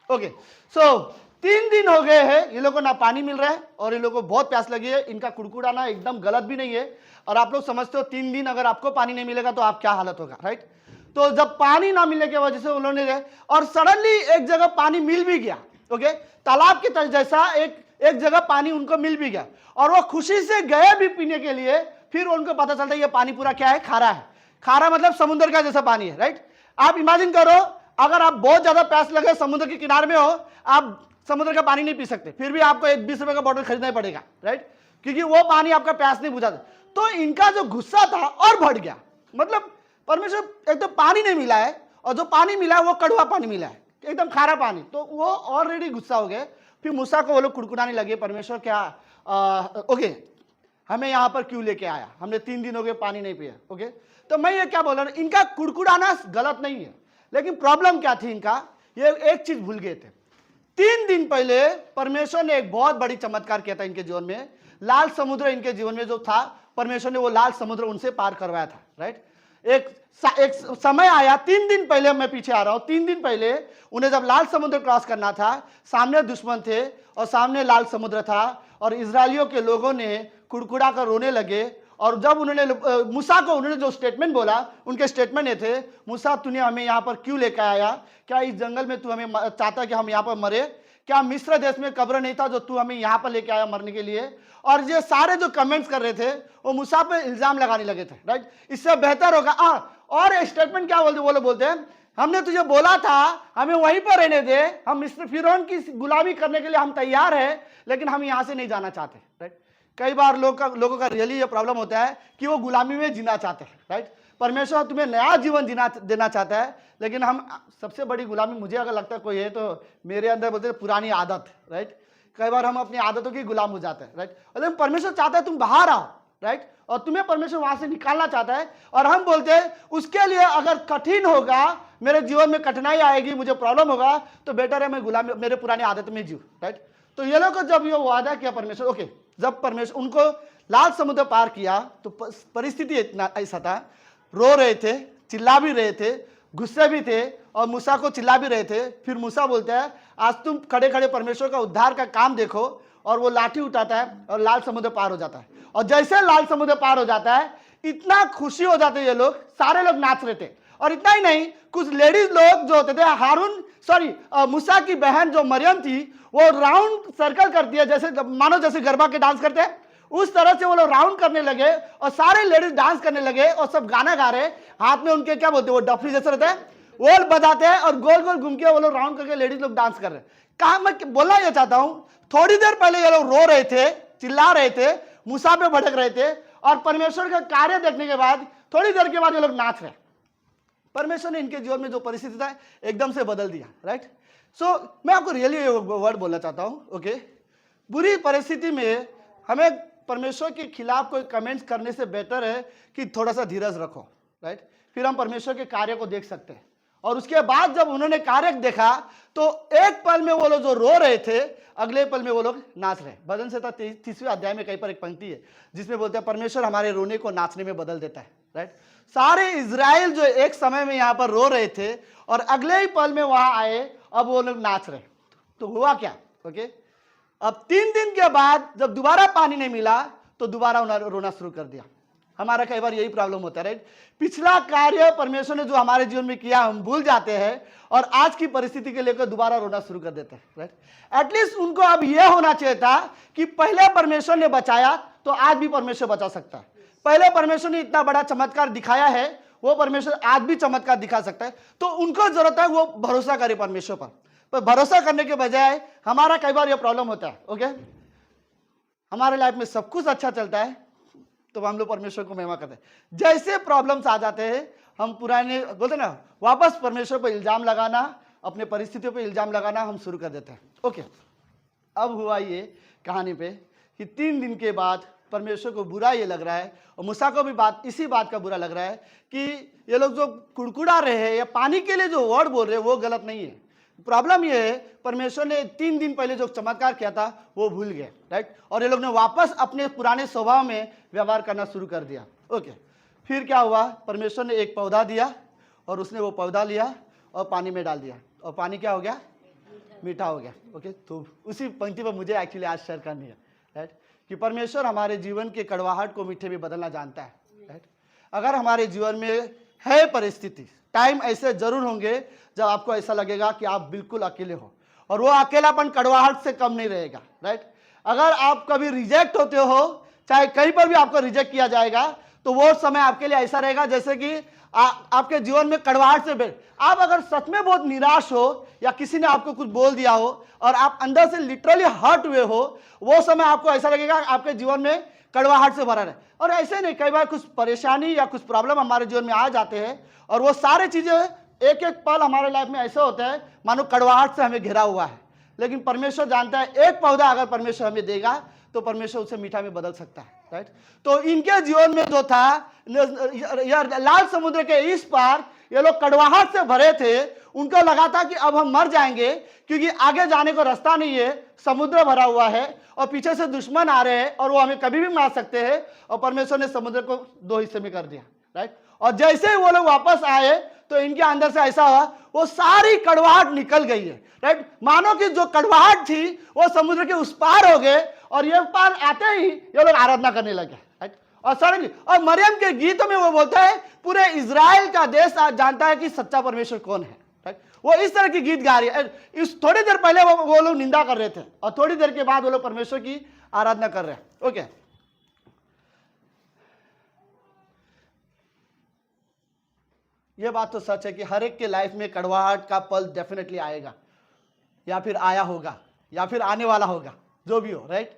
ओके सो 3 दिन हो गए हैं, ये लोगों को ना पानी मिल रहा है और ये लोगों को बहुत प्यास लगी है। इनका कुड़कुड़ाना एकदम गलत भी नहीं है। और आप लोग समझते हो 3 दिन अगर आपको पानी नहीं मिलेगा तो आप क्या हालत होगा, राइट। तो जब पानी ना मिलने की वजह से उन्होंने और सडनली एक जगह पानी मिल भी गया, ओके, तालाब के जैसा एक जगह पानी उनको मिल भी गया और वो खुशी से गए भी पीने के लिए। फिर उनको पता चलता है ये पानी पूरा क्या है, खारा है। खारा मतलब समुद्र का जैसा पानी है, राइट। आप इमेजिन करो, अगर आप बहुत ज्यादा प्यास लगे, समुद्र के किनारे में हो, आप समुद्र का पानी नहीं पी सकते, फिर भी आपको एक 20 रुपए का बोतल खरीदना ही पड़ेगा, राइट, क्योंकि वो पानी आपका प्यास नहीं बुझाता। तो इनका जो गुस्सा था और बढ़ गया। मतलब परमेश्वर, एक तो पानी नहीं मिला है और जो पानी मिला है वो कड़वा पानी मिला है, एकदम खारा पानी, तो वो ऑलरेडी गुस्सा हो गए। फिर मूसा को वो लोग कुड़कुड़ाने लगे, परमेश्वर क्या ओके हमें यहाँ पर क्यों लेके आया, हमने 3 दिन हो गए पानी नहीं पिया, ओके। तो मैं ये क्या बोल रहा हूँ, इनका कुड़कुड़ाना गलत नहीं है, लेकिन प्रॉब्लम क्या थी इनका, ये एक चीज भूल गए थे। 3 दिन पहले परमेश्वर ने एक बहुत बड़ी चमत्कार किया था इनके जीवन में। लाल समुद्र इनके जीवन में जो था, परमेश्वर ने वो लाल समुद्र उनसे पार करवाया था, राइट। एक समय आया, 3 दिन पहले, मैं पीछे आ रहा हूं, 3 दिन पहले उन्हें जब लाल समुद्र क्रॉस करना था, सामने दुश्मन थे और सामने लाल समुद्र था और इजरायलियों के लोगों ने कुड़कुड़ा कर रोने लगे। और जब उन्होंने मूसा को उन्होंने जो स्टेटमेंट बोला, उनके स्टेटमेंट ये थे, मूसा तूने हमें यहाँ पर क्यों लेकर आया, क्या इस जंगल में तू हमें चाहता कि हम यहाँ पर मरे, क्या मिस्र देश में कब्र नहीं था जो तू हमें यहाँ पर लेके आया मरने के लिए। और ये सारे जो कमेंट्स कर रहे थे वो मूसा पे इल्जाम लगाने लगे थे, राइट। इससे बेहतर होगा और स्टेटमेंट क्या बोलते, वो लोग बोलते हैं हमने तुझे बोला था हमें वहीं पर रहने दे, हम मिस्र फिरौन की गुलामी करने के लिए हम तैयार है, लेकिन हम यहाँ से नहीं जाना चाहते, राइट। कई बार लोगों का रियली ये प्रॉब्लम होता है कि वो गुलामी में जीना चाहते हैं, राइट। परमेश्वर तुम्हें नया जीवन जीना देना चाहता है, लेकिन हम सबसे बड़ी गुलामी, मुझे अगर लगता है कोई है तो मेरे अंदर बोलते हैं पुरानी आदत, राइट। कई बार हम अपनी आदतों की गुलाम हो जाते हैं, राइट। लेकिन परमेश्वर चाहता है तुम बाहर आओ, राइट, और तुम्हें परमेश्वर वहां से निकालना चाहता है। और हम बोलते हैं उसके लिए अगर कठिन होगा, मेरे जीवन में कठिनाई आएगी, मुझे प्रॉब्लम होगा, तो बेटर है मैं गुलाम मेरे पुरानी आदत में जीऊं, राइट। तो ये लोग जब ये वादा किया परमेश्वर, ओके, जब परमेश्वर उनको लाल समुद्र पार किया तो परिस्थिति इतना ऐसा था, रो रहे थे, चिल्ला भी रहे थे, गुस्से भी थे और मूसा को चिल्ला भी रहे थे। फिर मूसा बोलता है आज तुम खड़े खड़े परमेश्वर का उद्धार का काम देखो, और वो लाठी उठाता है और लाल समुद्र पार हो जाता है। और जैसे लाल समुद्र पार हो जाता है, इतना खुशी हो जाते ये लोग, सारे लोग नाच रहे थे। और इतना ही नहीं, कुछ लेडीज लोग जो होते थे, मूसा की बहन जो मरियम थी, वो राउंड सर्कल करती है, जैसे मानो जैसे गरबा के डांस करते हैं, उस तरह से वो लोग राउंड करने लगे और सारे लेडीज डांस करने लगे और सब गाना गा रहे, हाथ में उनके क्या बोलते हैं, वो डफली जैसे रहता है, वो बजाते हैं और गोल गोल घूम के वो लोग राउंड करके लेडीज लोग डांस कर रहे हैं। कहा मैं बोलना ये चाहता हूं, थोड़ी देर पहले ये लोग रो रहे थे, चिल्ला रहे थे, मूसा पे भड़क रहे थे, और परमेश्वर का कार्य देखने के बाद थोड़ी देर के बाद ये लोग नाच रहे। परमेश्वर ने इनके जीवन में जो परिस्थिति था एकदम से बदल दिया, राइट। सो मैं आपको रियली वर्ड बोलना चाहता हूं, ओके, बुरी परिस्थिति में हमें परमेश्वर के खिलाफ कोई कमेंट्स करने से बेटर है कि थोड़ा सा धीरज रखो, राइट। फिर हम परमेश्वर के कार्य को देख सकते हैं। और उसके बाद जब उन्होंने कार्य देखा तो एक पल में वो लोग जो रो रहे थे, अगले पल में वो लोग नाच रहे। भजन संहिता 30वें अध्याय में कहीं पर एक पंक्ति है जिसमें बोलते हैं परमेश्वर हमारे रोने को नाचने में बदल देता है, राइट। सारे इजराइल जो एक समय में यहाँ पर रो रहे थे और अगले ही पल में वहां आए, अब वो लोग नाच रहे। तो हुआ क्या, ओके, अब 3 दिन के बाद जब दोबारा पानी नहीं मिला तो दोबारा उन्होंने रोना शुरू कर दिया। हमारा कई बार यही प्रॉब्लम होता है, राइट। पिछला कार्य परमेश्वर ने जो हमारे जीवन में किया हम भूल जाते हैं और आज की परिस्थिति के लेकर दोबारा रोना शुरू कर देते हैं, राइट। एटलीस्ट उनको अब यह होना चाहिए था कि पहले परमेश्वर ने बचाया तो आज भी परमेश्वर बचा सकता है। पहले परमेश्वर ने इतना बड़ा चमत्कार दिखाया है, वो परमेश्वर आज भी चमत्कार दिखा सकता है। तो उनको जरूरत है वो भरोसा करे परमेश्वर पर भरोसा करने के बजाय हमारा कई बार यह प्रॉब्लम होता है, ओके, हमारे लाइफ में सब कुछ अच्छा चलता है तो हम लोग परमेश्वर को महिमा करते हैं। जैसे प्रॉब्लम्स आ जाते हैं हम पुराने बोलते ना वापस परमेश्वर पर इल्जाम लगाना, अपने परिस्थितियों पर इल्जाम लगाना हम शुरू कर देते हैं, ओके। अब हुआ ये कहानी पे कि 3 दिन के बाद परमेश्वर को बुरा ये लग रहा है और मूसा को भी इसी बात का बुरा लग रहा है कि ये लोग जो कुड़कुड़ा रहे हैं या पानी के लिए जो वर्ड बोल रहे हैं वो गलत नहीं है। प्रॉब्लम ये है परमेश्वर ने 3 दिन पहले जो चमत्कार किया था वो भूल गए, राइट। और ये लोग ने वापस अपने पुराने स्वभाव में व्यवहार करना शुरू कर दिया, ओके। फिर क्या हुआ, परमेश्वर ने एक पौधा दिया और उसने वो पौधा लिया और पानी में डाल दिया और पानी क्या हो गया, मीठा हो गया। ओके, तो उसी पंक्ति पर मुझे एक्चुअली आज शेयर करनी है, राइट, कि परमेश्वर हमारे जीवन के कड़वाहट को मीठे में बदलना जानता है, राइट। अगर हमारे जीवन में है परिस्थिति, टाइम ऐसे जरूर होंगे जब आपको ऐसा लगेगा कि आप बिल्कुल अकेले हो, और वो अकेलापन कड़वाहट से कम नहीं रहेगा, राइट। अगर आप कभी रिजेक्ट होते हो, चाहे कहीं पर भी आपको रिजेक्ट किया जाएगा, तो वो समय आपके लिए ऐसा रहेगा जैसे कि आपके जीवन में कड़वाहट से आप अगर सच में बहुत निराश हो, या किसी ने आपको कुछ बोल दिया हो और आप अंदर से लिटरली हर्ट हुए हो, वो समय आपको ऐसा लगेगा आपके जीवन में कड़वाहट से भरा है। और ऐसे नहीं, कई बार कुछ परेशानी या कुछ प्रॉब्लम हमारे जीवन में आ जाते हैं, और वो सारे चीजें एक एक पल हमारे लाइफ में ऐसा होता है मानो कड़वाहट से हमें घिरा हुआ है, लेकिन परमेश्वर जानता है एक पौधा अगर परमेश्वर हमें देगा तो परमेश्वर उसे मीठा में बदल सकता है, राइट। तो इनके जीवन में जो था, लाल समुद्र के इस पार ये लोग कड़वाहट से भरे थे, उनको लगा था कि अब हम मर जाएंगे, क्योंकि आगे जाने को रास्ता नहीं है, समुद्र भरा हुआ है और पीछे से दुश्मन आ रहे हैं और वो हमें कभी भी मार सकते हैं। और परमेश्वर ने समुद्र को 2 हिस्से में कर दिया, राइट। और जैसे ही वो लोग वापस आए तो इनके अंदर से ऐसा हुआ, वो सारी कड़वाहट निकल गई है, राइट। मानो कि जो कड़वाहट थी वो समुद्र के उस पार हो गए, और ये पार आते ही ये लोग आराधना करने लगे, राइट। और सडनली, और मरियम के गीतों में वो बोलता है पूरे इजराइल का देश आज जानता है कि सच्चा परमेश्वर कौन है, राइट। वो इस तरह की गीत गा रही है। इस थोड़ी देर पहले वो लोग निंदा कर रहे थे, और थोड़ी देर के बाद वो लोग परमेश्वर की आराधना कर रहे हैं। ओके, ये बात तो सच है कि हर एक के लाइफ में कड़वाहट का पल डेफिनेटली आएगा, या फिर आया होगा, या फिर आने वाला होगा, जो भी हो, राइट।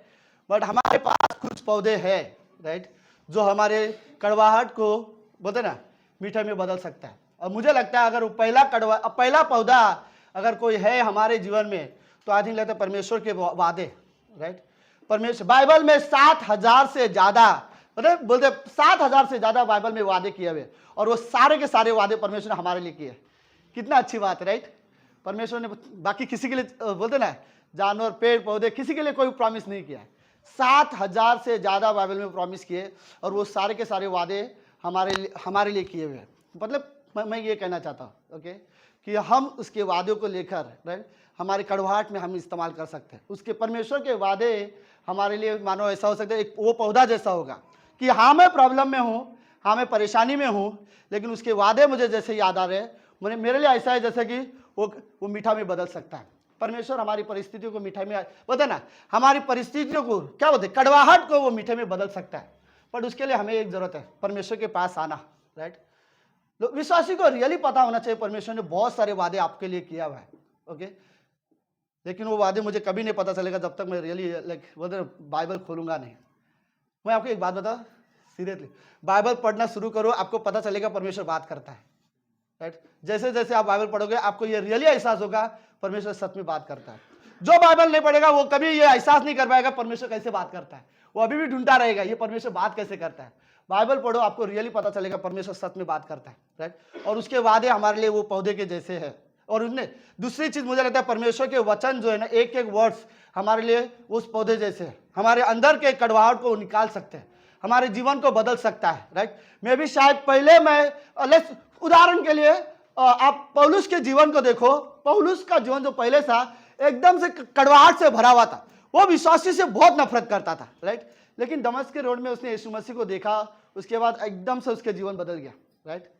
बट हमारे पास कुछ पौधे हैं, राइट, जो हमारे कड़वाहट को बोलते ना मीठे में बदल सकता है। और मुझे लगता है अगर वो पहला पौधा अगर कोई है हमारे जीवन में, तो आज नहीं लगता परमेश्वर के वादे, राइट। परमेश्वर बाइबल में 7,000 से ज्यादा, बोलते 7,000 से ज्यादा बाइबल में वादे किए हुए, और वो सारे के सारे वादे परमेश्वर ने हमारे लिए किए। कितना अच्छी बात है, राइट। परमेश्वर ने बाकी किसी के लिए बोलते ना जानवर, पेड़ पौधे, किसी के लिए कोई प्रॉमिस नहीं किया है। 7,000 से ज्यादा बाइबल में प्रॉमिस किए, और वो सारे के सारे वादे हमारे लिए किए हुए हैं। मतलब मैं ये कहना चाहता हूँ, ओके, कि हम उसके वादों को लेकर, राइट, हमारे कड़वाहट में हम इस्तेमाल कर सकते हैं। उसके परमेश्वर के वादे हमारे लिए मानो ऐसा हो सकता है, एक वो पौधा जैसा होगा कि हाँ मैं प्रॉब्लम में हूँ, हाँ मैं परेशानी में हूँ, लेकिन उसके वादे मुझे जैसे याद आ रहे हैं, मेरे लिए ऐसा है जैसे कि वो मीठा में बदल सकता है। परमेश्वर हमारी परिस्थितियों को मीठा में, बोलते ना, हमारी परिस्थितियों को क्या बोलते, कड़वाहट को वो मीठे में बदल सकता है। बट उसके लिए हमें एक जरूरत है, परमेश्वर के पास आना, राइट। विश्वासी को रियली पता होना चाहिए परमेश्वर ने बहुत सारे वादे आपके लिए किया हुआ है, ओके, लेकिन वो वादे मुझे कभी नहीं पता चलेगा जब तक मैं रियली बोलते बाइबल खोलूंगा नहीं। मैं आपको एक बात बताऊं, सीरियसली, बाइबल पढ़ना शुरू करो, आपको पता चलेगा परमेश्वर बात करता है, राइट। जैसे जैसे आप बाइबल पढ़ोगे आपको ये रियली एहसास होगा परमेश्वर सच में बात करता है। जो बाइबल नहीं पढ़ेगा वो कभी ये एहसास नहीं कर पाएगा परमेश्वर कैसे बात करता है, वो अभी भी ढूंढता रहेगा ये परमेश्वर बात कैसे करता है। बाइबल पढ़ो, आपको रियली पता चलेगा परमेश्वर सच में बात करता है, राइट। और उसके वादे हमारे लिए वो पौधे के जैसे है। और उसने दूसरी चीज मुझे लगता है परमेश्वर के वचन जो है ना, एक एक वर्ड्स हमारे लिए उस पौधे जैसे है, हमारे अंदर के कड़वाहट को निकाल सकते हैं, हमारे जीवन को बदल सकता है, राइट। मैं भी शायद पहले उदाहरण के लिए आप पौलुस के जीवन को देखो। पौलुस का जीवन जो पहले था एकदम से कड़वाहट से भरा हुआ था, वो विश्वासी से बहुत नफरत करता था, राइट। लेकिन दमस्क के रोड में उसने यीशु मसीह को देखा, उसके बाद एकदम से उसके जीवन बदल गया, राइट।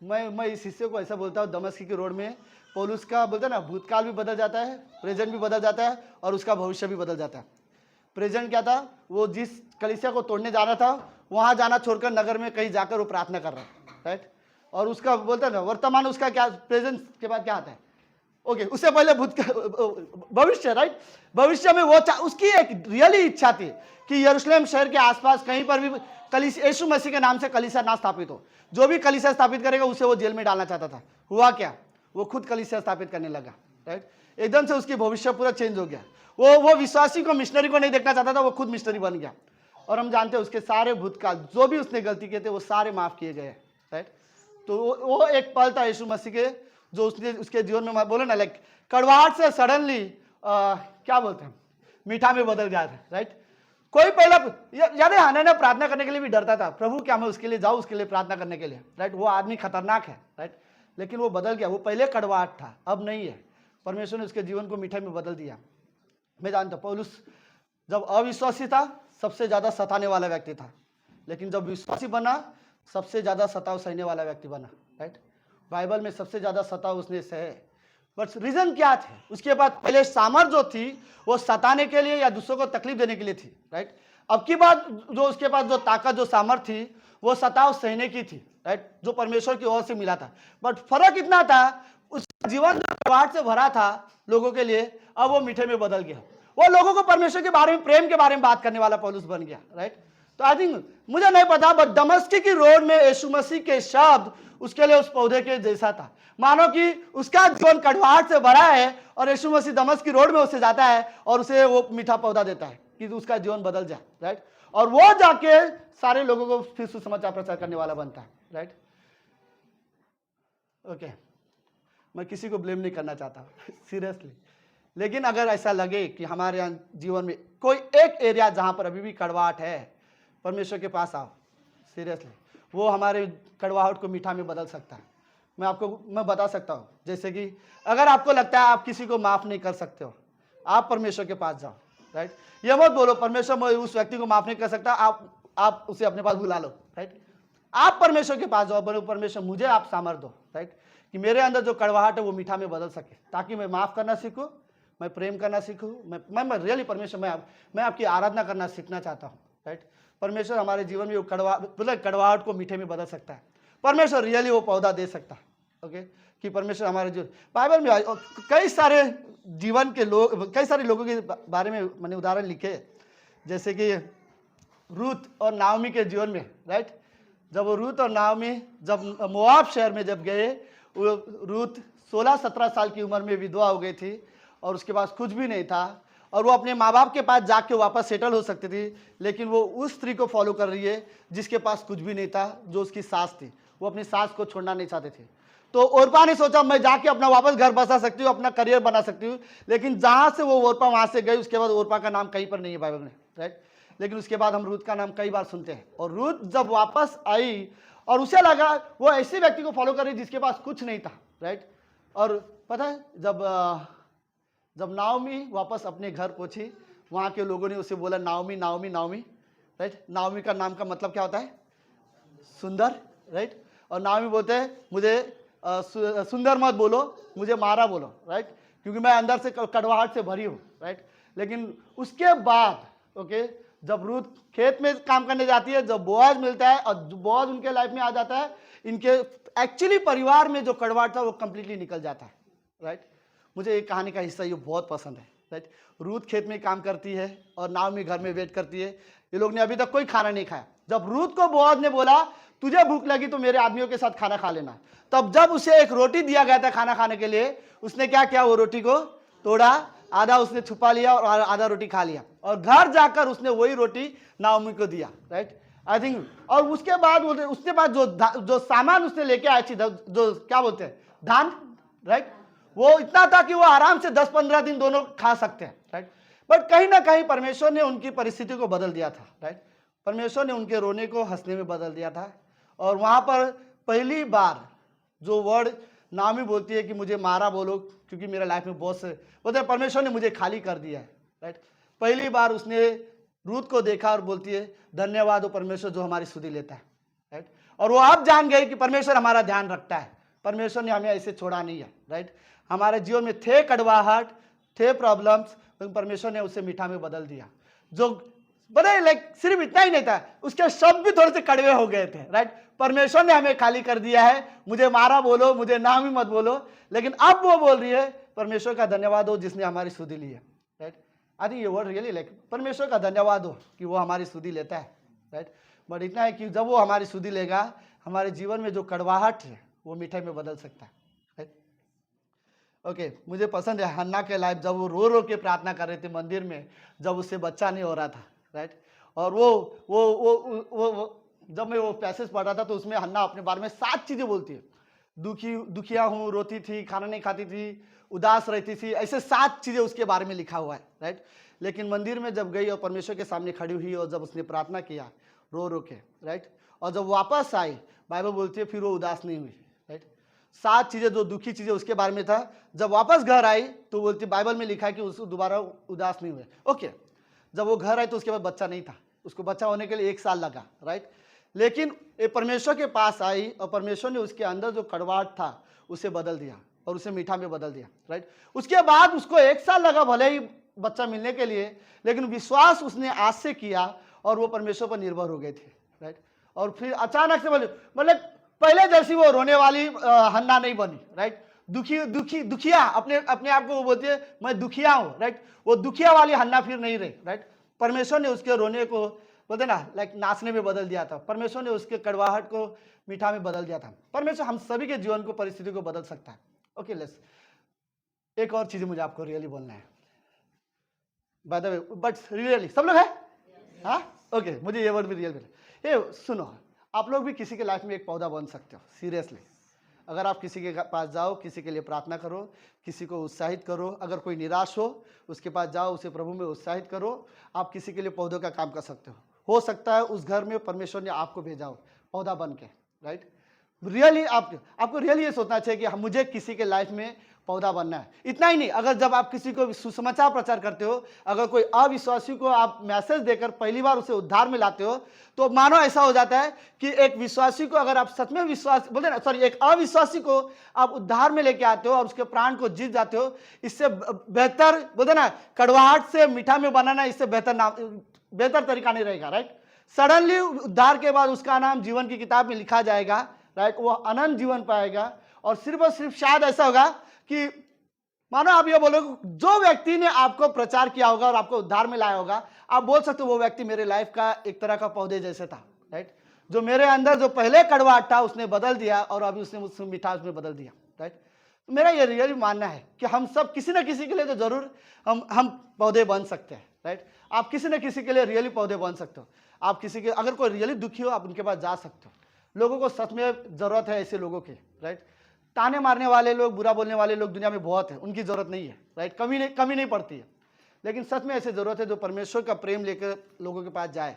मैं इस हिस्से को ऐसा बोलता हूँ, दमस्क के रोड में पौलुस का बोलते ना भूतकाल भी बदल जाता है, प्रेजेंट भी बदल जाता है, और उसका भविष्य भी बदल जाता है। प्रेजेंट क्या था, वो जिस कलीसिया को तोड़ने जाना था वहां जाना छोड़कर नगर में कहीं जाकर वो प्रार्थना कर रहा है, राइट। और उसका बोलते ना वर्तमान, उसका क्या प्रेजेंट के बाद क्या आता है, ओके, उससे पहले भविष्य, राइट। भविष्य में वो उसकी एक रियली इच्छा थी कि यरूशलेम शहर के आसपास कहीं पर भी कलीसिया, यीशु मसीह के नाम से कलीसिया ना स्थापित हो। जो भी कलीसिया स्थापित करेगा उसे वो जेल में डालना चाहता था। हुआ क्या, वो खुद कलीसिया स्थापित करने लगा, राइट। एकदम से उसकी भविष्य पूरा चेंज हो गया। वो विश्वासी को, मिशनरी को नहीं देखना चाहता था, वो खुद मिशनरी बन गया। और हम जानते हैं उसके सारे भूतकाल जो भी उसने गलती किए थे वो सारे माफ किए गए, राइट। तो वो एक पल था यीशु मसीह के, जो उसने उसके जीवन में बोले ना, लाइक कड़वाहट से सडनली क्या बोलते हैं मीठा में बदल गया था, राइट। कोई पहला याद है हनन्याह प्रार्थना करने के लिए भी डरता था, प्रभु क्या मैं उसके लिए जाऊं, उसके लिए प्रार्थना करने के लिए, राइट। वो आदमी खतरनाक है, राइट। लेकिन वो बदल गया, वो पहले कड़वाहट था अब नहीं है। परमेश्वर ने उसके जीवन को मिठाई में बदल दिया। मैं जानता हूं पौलुस जब अविश्वासी था सबसे ज्यादा सताने वाला व्यक्ति था, लेकिन जब विश्वासी बना सबसे ज्यादा सताव सहने वाला व्यक्ति बना। राइट, बाइबल में सबसे ज्यादा सताव उसने सहे। बट रीजन क्या थे? उसके बाद पहले सामर्थ जो थी वो सताने के लिए या दूसरों को तकलीफ देने के लिए थी। राइट, अब की बात जो उसके पास जो ताकत जो सामर्थ थी वो सताव सहने की थी। राइट, जो परमेश्वर की ओर से मिला था। बट फर्क इतना था उसका जीवन कड़वाहट से भरा था लोगों के लिए, अब वो मीठे में बदल गया। वो लोगों को परमेश्वर के बारे में, प्रेम के बारे में बात करने वाला पौलुस बन गया। राइट, तो आई थिंक मुझे नहीं पता बट दमस्की की रोड में यीशु मसीह के शब्द उसके लिए उस पौधे के जैसा था। मानो कि उसका जीवन कड़वाहट से भरा है और यीशु मसीह दमस्क की रोड में उससे जाता है और उसे वो मीठा पौधा देता है कि उसका जीवन बदल जाए। राइट, और वो जाके सारे लोगों को फिर सुसमाचार प्रचार करने वाला बनता है। राइट, ओके, मैं किसी को ब्लेम नहीं करना चाहता सीरियसली, लेकिन अगर ऐसा लगे कि हमारे यहाँ जीवन में कोई एक एरिया जहां पर अभी भी कड़वाहट है, परमेश्वर के पास आओ। सीरियसली वो हमारे कड़वाहट को मीठा में बदल सकता है। मैं बता सकता हूँ, जैसे कि अगर आपको लगता है आप किसी को माफ नहीं कर सकते हो, आप परमेश्वर के पास जाओ। राइट, ये मत बोलो परमेश्वर मैं उस व्यक्ति को माफ नहीं कर सकता, आप उसे अपने पास बुला लो। राइट, आप परमेश्वर के पास जाओ, बोलो परमेश्वर मुझे आप सामर्थ दो। राइट, कि मेरे अंदर जो कड़वाहट है वो मीठा में बदल सके, ताकि मैं माफ करना सीखूं, मैं प्रेम करना सीखूं। मैं रियली परमेश्वर मैं आपकी आराधना करना सीखना चाहता हूँ। राइट, परमेश्वर हमारे जीवन में कड़वाहट को मीठे में बदल सकता है। परमेश्वर रियली वो पौधा दे सकता है। ओके, कि परमेश्वर हमारे जीवन, बाइबल में कई सारे जीवन के लोग, कई सारे लोगों के बारे में मैंने उदाहरण लिखे, जैसे कि रूत और नाओमी के जीवन में। राइट, जब वो रूत और नाओमी जब मोआब शहर में जब गए, वो रूत 16-17 साल की उम्र में विधवा हो गई थी और उसके पास कुछ भी नहीं था, और वो अपने माँ बाप के पास जाके वापस सेटल हो सकती थी, लेकिन वो उस स्त्री को फॉलो कर रही है जिसके पास कुछ भी नहीं था, जो उसकी सास थी। वो अपनी सास को छोड़ना नहीं चाहते थे। तो ओरपा ने सोचा मैं जाके अपना वापस घर बसा सकती हूँ, अपना करियर बना सकती हूँ, लेकिन जहां से वो ओरपा वहां से गई, उसके बाद ओरपा का नाम कहीं पर नहीं है बाइबल में। राइट, लेकिन उसके बाद हम रूत का नाम कई बार सुनते हैं। और रूत जब वापस आई और उसे लगा वो ऐसे व्यक्ति को फॉलो कर रही जिसके पास कुछ नहीं था। राइट, और पता है जब नाओमी वापस अपने घर पहुंची, वहां के लोगों ने उसे बोला Naomi Naomi Naomi. Right, Naomi का नाम का मतलब क्या होता है? सुंदर। राइट, और नाओमी बोलते हैं मुझे सुंदर मत बोलो, मुझे मारा बोलो। राइट, क्योंकि मैं अंदर से कड़वाहट से भरी हूँ। राइट, लेकिन उसके बाद ओके, जब रूत खेत में काम करने जाती है, जब बोआज मिलता है और बोआज उनके लाइफ में आ जाता है, इनके एक्चुअली परिवार में जो कड़वाहट था वो कंप्लीटली निकल जाता है। राइट, मुझे एक कहानी का हिस्सा ये बहुत पसंद है। राइट, रूत खेत में काम करती है और नाओमी घर में वेट करती है। ये लोग ने अभी तक कोई खाना नहीं खाया। जब रूत को बोआज ने बोला तुझे भूख लगी तो मेरे आदमियों के साथ खाना खा लेना, तब जब उसे एक रोटी दिया गया था खाना खाने के लिए, उसने क्या किया? वो रोटी को तोड़ा, आधा उसने छुपा लिया और आधा रोटी खा लिया, और घर जाकर उसने वही रोटी नाओमी को दिया। राइट, आई थिंक, और उसके बाद उसके बाद जो सामान उसने लेके आई थी, जो क्या बोलते हैं धान। राइट, वो इतना था कि वो आराम से 10-15 दिन दोनों खा सकते हैं। राइट, बट कहीं ना कहीं परमेश्वर ने उनकी परिस्थिति को बदल दिया था। राइट, परमेश्वर ने उनके रोने को हंसने में बदल दिया था। और वहां पर पहली बार जो वर्ड नाओमी बोलती है कि मुझे मारा बोलो, क्योंकि मेरे लाइफ में बहुत से बोलते हैं परमेश्वर ने मुझे खाली कर दिया है। राइट, पहली बार उसने रूत को देखा और बोलती है धन्यवाद हो परमेश्वर जो हमारी सुधि लेता है। राइट, और वो अब जान गए कि परमेश्वर हमारा ध्यान रखता है, परमेश्वर ने हमें ऐसे छोड़ा नहीं है। राइट, हमारे जीवन में थे कड़वाहट, थे प्रॉब्लम्स, लेकिन परमेश्वर ने उसे मीठा में बदल दिया। जो बड़े सिर्फ इतना ही नहीं था, उसके शब्द भी थोड़े से कड़वे हो गए थे। राइट, परमेश्वर ने हमें खाली कर दिया है, मुझे मारा बोलो, मुझे नाम ही मत बोलो, लेकिन अब वो बोल रही है परमेश्वर का धन्यवाद हो जिसने हमारी सुधि ली है। राइट, आई थिंक ये वर्ड रियली परमेश्वर का धन्यवाद हो कि वो हमारी सुधि लेता है। राइट, बट इतना है कि जब वो हमारी सुधि लेगा, हमारे जीवन में जो कड़वाहट है वो मिठाई में बदल सकता है। राइट, ओके, मुझे पसंद है हन्ना के लाइफ, जब वो रो के प्रार्थना कर रहे थे मंदिर में, जब उससे बच्चा नहीं हो रहा था। राइट, और वो जब मैं वो पैसेज पढ़ रहा था तो उसमें हन्ना अपने बारे में 7 चीजें बोलती है। दुखिया हूँ, रोती थी, खाना नहीं खाती थी, उदास रहती थी, ऐसे 7 चीजें उसके बारे में लिखा हुआ है। राइट, लेकिन मंदिर में जब गई और परमेश्वर के सामने खड़ी हुई और जब उसने प्रार्थना किया रो के, राइट, और जब वापस आई, बाइबल बोलती है फिर वो उदास नहीं हुई। राइट, 7 चीजें जो दुखी चीजें उसके बारे में था। जब वापस घर आई तो बोलती, बाइबल में लिखा है कि उसको दोबारा उदास नहीं हुए। ओके, जब वो घर आई तो उसके बाद बच्चा नहीं था, उसको बच्चा होने के लिए 1 साल लगा, राइट। लेकिन ये परमेश्वर के पास आई और परमेश्वर ने उसके अंदर जो कड़वाहट था उसे बदल दिया और उसे मीठा में बदल दिया, राइट। उसके बाद उसको 1 साल लगा भले ही बच्चा मिलने के लिए, लेकिन विश्वास उसने आज से किया और वो परमेश्वर पर निर्भर हो गए थे, राइट। और फिर अचानक से मतलब पहले जैसी वो रोने वाली हन्ना नहीं बनी, राइट। दुखिया अपने आप को वो बोलती है मैं दुखिया हूं, राइट। वो दुखिया वाली हन्ना फिर नहीं रही, राइट। परमेश्वर ने उसके रोने को बोलते ना लाइक नाचने में बदल दिया था। परमेश्वर ने उसके कड़वाहट को मीठा में बदल दिया था। परमेश्वर हम सभी के जीवन को, परिस्थिति को बदल सकता है। ओके लेट्स, एक और चीज मुझे आपको रियली बोलना है, by the way, but really सब लोग है, हाँ ओके, मुझे ये वर्ड भी रियल मिला। ये सुनो, आप लोग भी किसी के लाइफ में एक पौधा बन सकते हो, सीरियसली। अगर आप किसी के पास जाओ, किसी के लिए प्रार्थना करो, किसी को उत्साहित करो, अगर कोई निराश हो उसके पास जाओ, उसे प्रभु में उत्साहित करो, आप किसी के लिए पौधों का काम कर सकते हो सकता है उस घर में परमेश्वर ने आपको भेजा हो पौधा बन के, राइट। रियली आपको रियली ये सोचना चाहिए कि मुझे किसी के लाइफ में पौधा बनना है। इतना ही नहीं, अगर जब आप किसी को सुसमाचार प्रचार करते हो, अगर कोई अविश्वासी को आप मैसेज देकर पहली बार उसे उद्धार में लाते हो, तो मानो ऐसा हो जाता है कि एक विश्वासी को अगर आप सच में विश्वास बोलते ना, सॉरी, एक अविश्वासी को आप उद्धार में लेके आते हो और उसके प्राण को जीत जाते हो, इससे बेहतर बोलते ना, कड़वाहट से मीठा में बनाना, इससे बेहतर तरीका नहीं रहेगा, राइट। सडनली उद्धार के बाद उसका नाम जीवन की किताब में लिखा जाएगा, राइट। वो अनंत जीवन पाएगा और सिर्फ शायद ऐसा होगा कि मानो आप ये बोलोगे, जो व्यक्ति ने आपको प्रचार किया होगा और आपको उद्धार में लाया होगा, आप बोल सकते हो वो व्यक्ति मेरे लाइफ का एक तरह का पौधे जैसे था, राइट। जो मेरे अंदर जो पहले कड़वाहट था उसने बदल दिया और अभी उसने मुझसे मिठास में बदल दिया, राइट। तो मेरा ये रियली मानना है कि हम सब किसी न किसी के लिए तो जरूर हम पौधे बन सकते हैं, राइट। आप किसी न किसी के लिए रियली पौधे बन सकते हो। आप किसी के, अगर कोई रियली दुखी हो, आप उनके पास जा सकते हो। लोगों को सच में जरूरत है ऐसे लोगों की, राइट। ताने मारने वाले लोग, बुरा बोलने वाले लोग दुनिया में बहुत है, उनकी जरूरत नहीं है, राइट। कमी नहीं पड़ती है, लेकिन सच में ऐसे जरूरत है जो परमेश्वर का प्रेम लेकर लोगों के पास जाए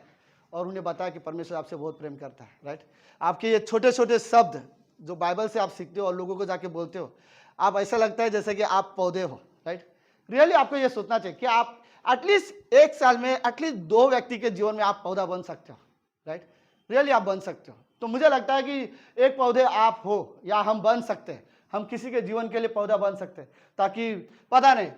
और उन्हें बताए कि परमेश्वर आपसे बहुत प्रेम करता है, राइट। आपके ये छोटे छोटे शब्द जो बाइबल से आप सीखते हो और लोगों को जाके बोलते हो, आप ऐसा लगता है जैसे कि आप पौधे हो, राइट। रियली आपको ये सोचना चाहिए कि आप एटलीस्ट 1 साल में एटलीस्ट 2 व्यक्ति के जीवन में आप पौधा बन सकते हो, राइट। रियली आप बन सकते हो। तो मुझे लगता है कि एक पौधे आप हो या हम बन सकते हैं, हम किसी के जीवन के लिए पौधा बन सकते हैं, ताकि पता नहीं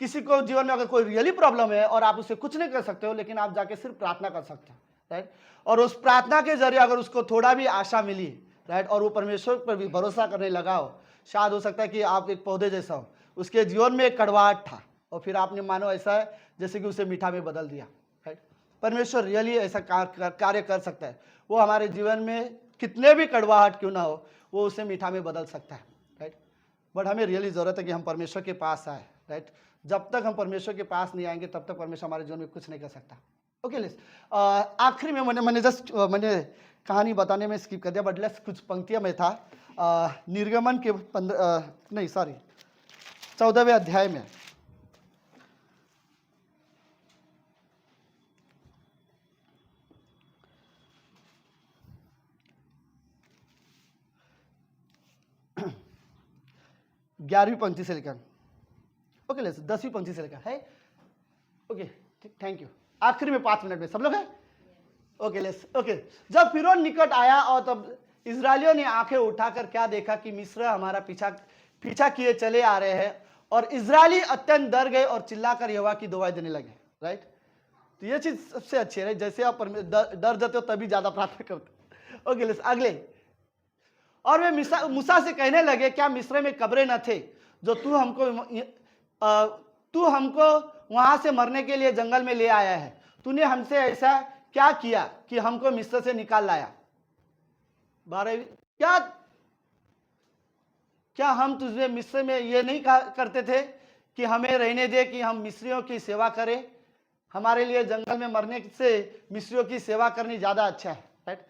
किसी को जीवन में अगर कोई रियली प्रॉब्लम है और आप उससे कुछ नहीं कर सकते हो, लेकिन आप जाके सिर्फ प्रार्थना कर सकते हो, राइट। और उस प्रार्थना के जरिए अगर उसको थोड़ा भी आशा मिली, राइट, और वो परमेश्वर पर भी भरोसा करने लगा हो, शायद हो सकता है कि आप एक पौधे जैसा हो। उसके जीवन में एक कड़वाहट था और फिर आपने मानो ऐसा है जैसे कि उसे मीठा में बदल दिया, राइट। परमेश्वर रियली ऐसा कार्य कर सकता है। वो हमारे जीवन में कितने भी कड़वाहट क्यों ना हो, वो उसे मीठा में बदल सकता है, राइट। बट हमें रियली जरूरत है कि हम परमेश्वर के पास आए, राइट। जब तक हम परमेश्वर के पास नहीं आएंगे तब तक परमेश्वर हमारे जीवन में कुछ नहीं कर सकता। ओके लेट्स, आखिरी में मैंने कहानी बताने में स्किप कर दिया, बट लेट्स कुछ पंक्तियां में था निर्गमन के 14वें अध्याय में। ग्यारहवीं पंक्ति से लेकर, ओके लेट्स 10वीं पंक्ति से लेकर है, ओके थैंक यू। आखिरी में 5 मिनट में सब लोग हैं, ओके लेट्स, ओके। जब फिरौन निकट आया और तब इजरायलियों ने आंखें उठाकर क्या देखा कि मिस्र हमारा पीछा किए चले आ रहे हैं, और इजरायली अत्यंत डर गए और चिल्लाकर यहोवा की दुआएं देने लगे, राइट। तो ये चीज सबसे अच्छी है, जैसे आप डर जाते हो तभी ज्यादा प्रार्थना करते। ओके लेट्स अगले। और वे मूसा से कहने लगे, क्या मिस्र में कब्रें न थे जो तू हमको वहां से मरने के लिए जंगल में ले आया है? तूने हमसे ऐसा क्या किया कि हमको मिस्र से निकाल लाया? 12वीं, क्या हम तुझे मिस्र में ये नहीं करते थे कि हमें रहने दे कि हम मिस्रियों की सेवा करें? हमारे लिए जंगल में मरने से मिस्रियों की सेवा करनी ज्यादा अच्छा है, राइट।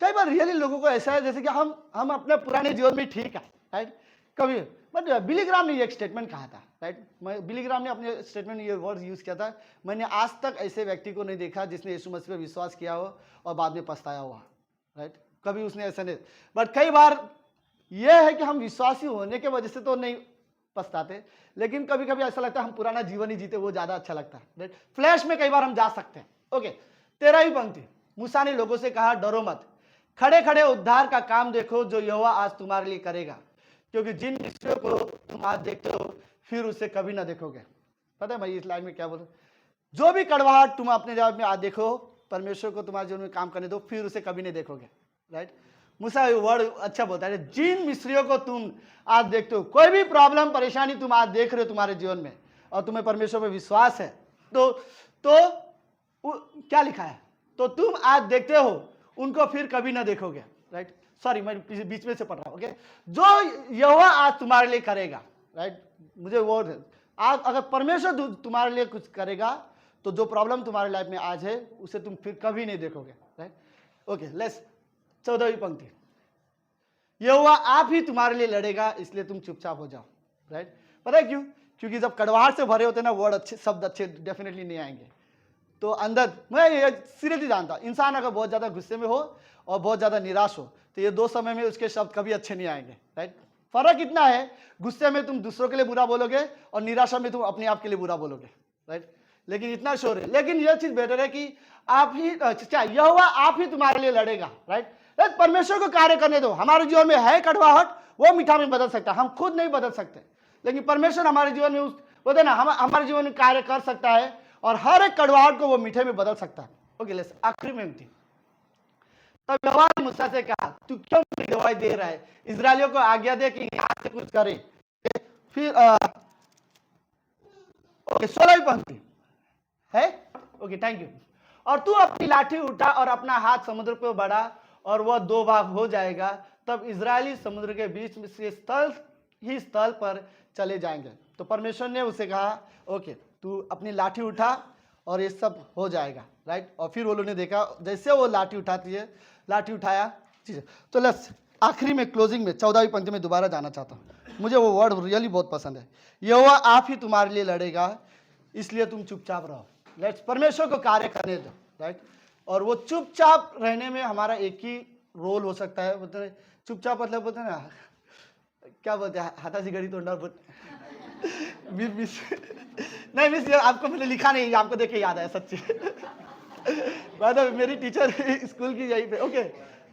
कई बार रियली लोगों को ऐसा है जैसे कि हम अपने पुराने जीवन में ठीक है, राइट। कभी बट बिली ग्राम ने ये एक स्टेटमेंट कहा था, राइट। बिली ग्राम ने अपने स्टेटमेंट में ये वर्ड यूज किया था, मैंने आज तक ऐसे व्यक्ति को नहीं देखा जिसने यीशु मसीह पर विश्वास किया हो और बाद में पछताया हुआ, राइट। कभी उसने ऐसा नहीं, बट कई बार यह है कि हम विश्वासी होने के वजह से तो नहीं पछताते, लेकिन कभी कभी ऐसा लगता है हम पुराना जीवन ही जीते, वो ज्यादा अच्छा लगता है। फ्लैश में कई बार हम जा सकते हैं। ओके, 13वीं पंक्ति, मूसा ने लोगों से कहा, डरो मत, खड़े खड़े उद्धार का काम देखो जो यहोवा आज तुम्हारे लिए करेगा, क्योंकि जिन मिस्रियों को तुम आज देखते हो फिर उसे कभी ना देखोगे। पता है मैं इस लाइन में क्या बोलूं, जो भी कड़वाहट तुम अपने जीवन में आज देखो, परमेश्वर को तुम्हारे जीवन में काम करने दो, फिर उसे कभी नहीं देखोगे। राइट, मूसा वर्ड अच्छा बोलता है, जिन मिस्रियों को तुम आज देखते हो, कोई भी प्रॉब्लम परेशानी तुम आज देख रहे हो तुम्हारे जीवन में और तुम्हें परमेश्वर पर विश्वास है, तो क्या लिखा है, तो तुम आज देखते हो उनको फिर कभी ना देखोगे। राइट, सॉरी मैं बीच में से पढ़ रहा हूं। ओके, जो यहोवा आज तुम्हारे लिए करेगा। राइट, मुझे वर्ड आज अगर परमेश्वर तुम्हारे लिए कुछ करेगा तो जो प्रॉब्लम तुम्हारे लाइफ में आज है उसे तुम फिर कभी नहीं देखोगे। राइट, ओके, लेट्स 14वीं पंक्ति, यहोवा आप ही तुम्हारे लिए लड़ेगा, इसलिए तुम चुपचाप हो जाओ। राइट, पता है क्यों? क्योंकि जब कड़वाहट से भरे होते हैं ना, वर्ड अच्छे, शब्द अच्छे डेफिनेटली नहीं आएंगे। तो अंदर मैं ये सीरियसली जानता, इंसान अगर बहुत ज्यादा गुस्से में हो और बहुत ज्यादा निराश हो तो ये दो समय में उसके शब्द कभी अच्छे नहीं आएंगे। राइट, फर्क इतना है, गुस्से में तुम दूसरों के लिए बुरा बोलोगे और निराशा में तुम अपने आप के लिए बुरा बोलोगे। राइट, लेकिन इतना श्योर है, लेकिन यह चीज बेटर है कि आप ही क्या, यहोवा आप ही तुम्हारे लिए लड़ेगा। राइट, परमेश्वर को कार्य करने दो। हमारे जीवन में है कड़वाहट, वो मीठा में बदल सकता है, हम खुद नहीं बदल सकते, लेकिन परमेश्वर हमारे जीवन में बोलते ना, हमारे जीवन में कार्य कर सकता है और हर एक कड़वाहट को वो मीठे में बदल सकता है। ओके, लेट्स आखिरी में थी, तब यहोवा ने मूसा से कहा, तू क्यों मेरी गवाही दे रहा है? इस्राएलियों को आज्ञा दे कि यहाँ से कुछ करे। फिर ओके, 16वीं पंक्ति है। Okay, thank you. और तू अपनी लाठी उठा और अपना हाथ समुद्र पर बढ़ा और वह दो भाग हो जाएगा, तब इजरायली समुद्र के बीच में से स्थल पर चले जाएंगे। तो परमेश्वर ने उसे कहा, ओके तू अपनी लाठी उठा और ये सब हो जाएगा। राइट, और फिर वो लोगों ने देखा जैसे वो लाठी उठाती है, लाठी उठाया, ठीक है। तो लेट्स आखिरी में क्लोजिंग में 14वीं पंक्ति में दोबारा जाना चाहता हूँ, मुझे वो वर्ड रियली बहुत पसंद है, यहोवा आप ही तुम्हारे लिए लड़ेगा, इसलिए तुम चुपचाप रहो। लेट्स परमेश्वर को कार्य करने दो। राइट, और वो चुपचाप रहने में हमारा एक ही रोल हो सकता है, मतलब चुपचाप मतलब बोलते हैं ना, क्या बोलते हैं, हाथाची घड़ी तोंडावर मिस नहीं मिस, आपको मैंने लिखा नहीं, आपको देख के याद आया सच्ची बात है, मेरी टीचर स्कूल की यही पे। ओके,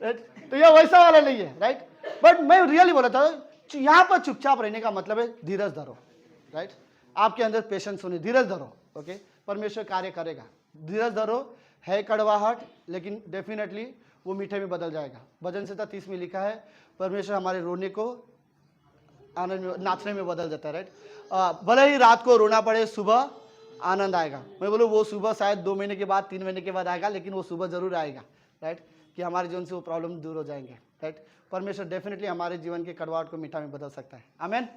राइट, तो यह वैसा वाला नहीं है। राइट, बट मैं रियली बोला था, यहाँ पर चुपचाप रहने का मतलब है धीरज धरो। राइट, आपके अंदर पेशेंस होने, धीरज धरो। ओके, परमेश्वर कार्य करेगा, धीरज धरो। है कड़वाहट, लेकिन डेफिनेटली वो मीठे में बदल जाएगा। भजन संहिता 30 में लिखा है, परमेश्वर हमारे रोने को आनंद में, नाचने में बदल देता है। राइट, भले ही रात को रोना पड़े, सुबह आनंद आएगा। मैं बोलूँ वो सुबह शायद 2 महीने के बाद, 3 महीने के बाद आएगा, लेकिन वो सुबह जरूर आएगा। राइट, कि हमारे जीवन से वो प्रॉब्लम दूर हो जाएंगे। राइट, परमेश्वर डेफिनेटली हमारे जीवन के कड़वाहट को मीठा में बदल सकता है। आमेन,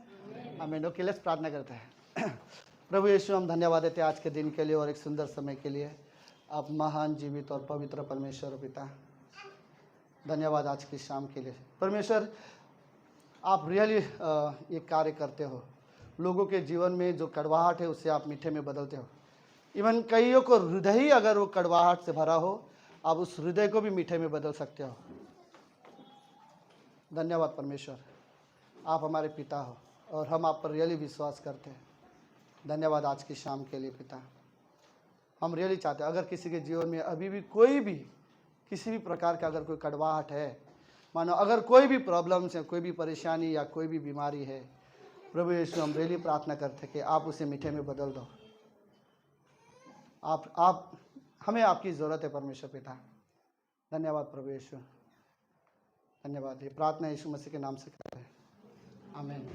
आमेन। ओके, लेट्स प्रार्थना करते हैं। प्रभु यीशु, हम धन्यवाद देते हैं आज के दिन के लिए और एक सुंदर समय के लिए। आप महान, जीवित और पवित्र परमेश्वर पिता, धन्यवाद आज की शाम के लिए। परमेश्वर, आप रियली ये कार्य करते हो, लोगों के जीवन में जो कड़वाहट है उसे आप मीठे में बदलते हो। इवन कईयों को हृदय ही अगर वो कड़वाहट से भरा हो, आप उस हृदय को भी मीठे में बदल सकते हो। धन्यवाद परमेश्वर, आप हमारे पिता हो और हम आप पर रियली विश्वास करते हैं। धन्यवाद आज की शाम के लिए पिता। हम रियली चाहते हैं अगर किसी के जीवन में अभी भी कोई भी किसी भी प्रकार का अगर कोई कड़वाहट है, मानो अगर कोई भी प्रॉब्लम्स है, कोई भी परेशानी या कोई भी बीमारी है, प्रभु यीशु हम रियली प्रार्थना करते हैं कि आप उसे मीठे में बदल दो। आप हमें आपकी ज़रूरत है परमेश्वर पिता। धन्यवाद प्रभु यीशु, धन्यवाद। ये प्रार्थना यीशु मसीह के नाम से करते हैं, आमीन।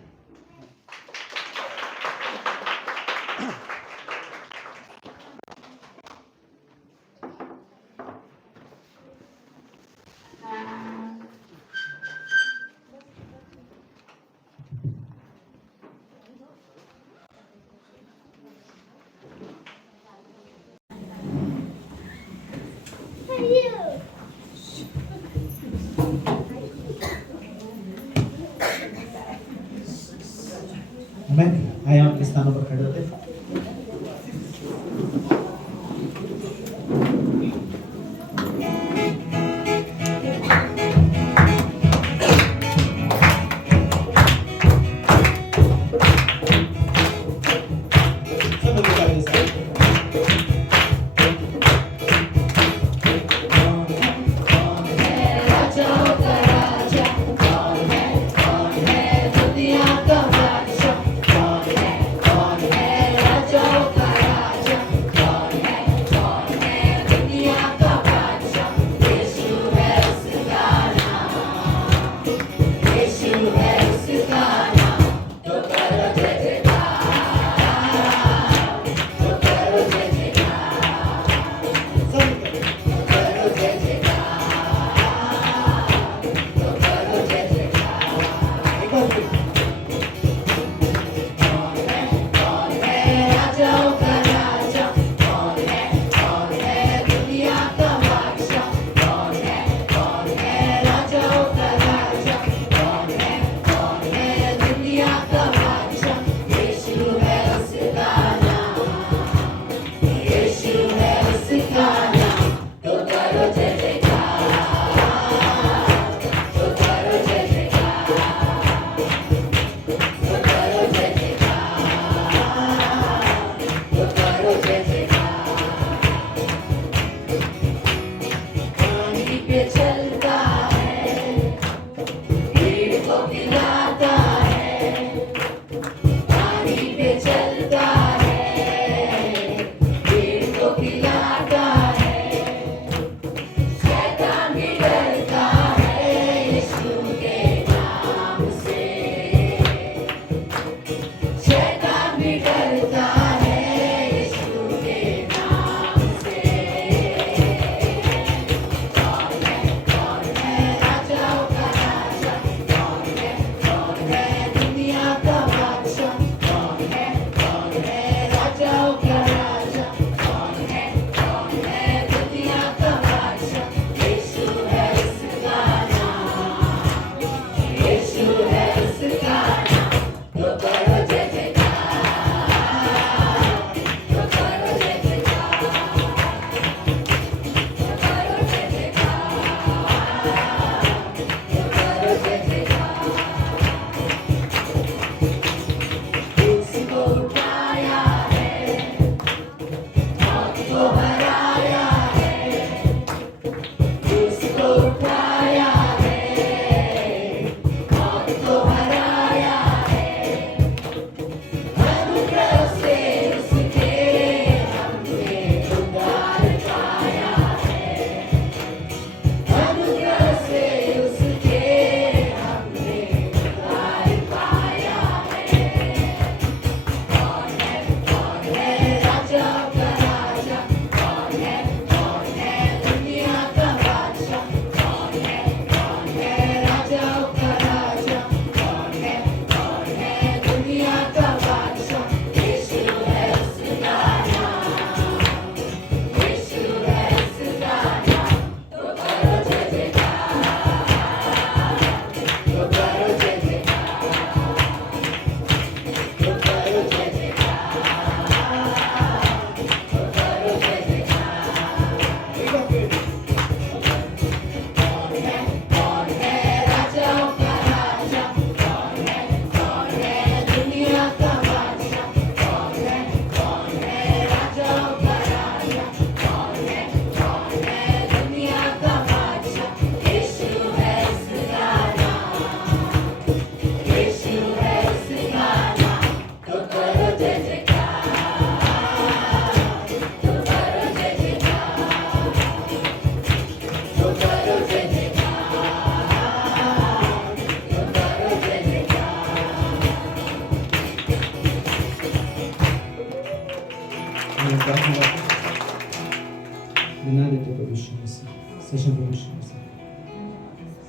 धन्यवाद देते प्रभु यीशु मसीह, सच्चे प्रभु यीशु मसीह,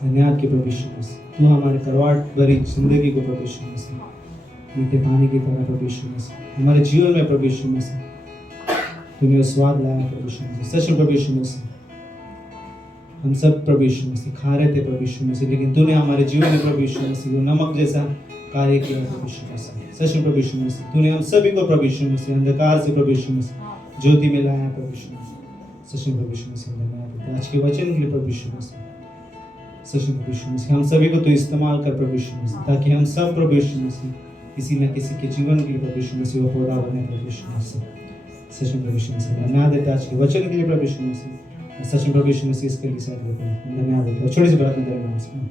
धन्यवाद के प्रभु यीशु मसीह, तू हमारे करवाट भरी जिंदगी को प्रभु यीशु मसीह मीठे पानी की तरह प्रभु यीशु मसीह हमारे जीवन में प्रभु यीशु मसीह तूने वो स्वाद लाया प्रभु यीशु मसीह, सच्चे प्रभु यीशु मसीह। हम सब प्रभु यीशु मसीह खा रहे थे प्रभु यीशु मसीह, लेकिन तूने हमारे जीवन में प्रभु यीशु मसीह वो नमक जैसा कार्य किया प्रभु यीशु मसीह, सच्चे प्रभु यीशु मसीह। तूने हम सभी को प्रभु यीशु मसीह अंधकार से प्रभु यीशु मसीह ज्योति में लाया प्रभु यीशु मसीह, सच्चे प्रभु यीशु मसीह। धन्यवाद देते आज के वचन के लिए प्रभु यीशु मसीह, सच्चे प्रभु यीशु मसीह। हम सभी को तो इस्तेमाल कर प्रभु यीशु मसीह, ताकि हम सब प्रभु यीशु मसीह किसी न किसी के जीवन के लिए प्रभु यीशु मसीह वो पौधा बने प्रभु यीशु मसीह, सच्चे प्रभु यीशु मसीह। धन्यवाद देते आज के वचन के लिए प्रभु यीशु मसीह, सच्चे प्रभु यीशु मसीह इसके लिए धन्यवाद देते। छोटे से प्रार्थना करें नाम से।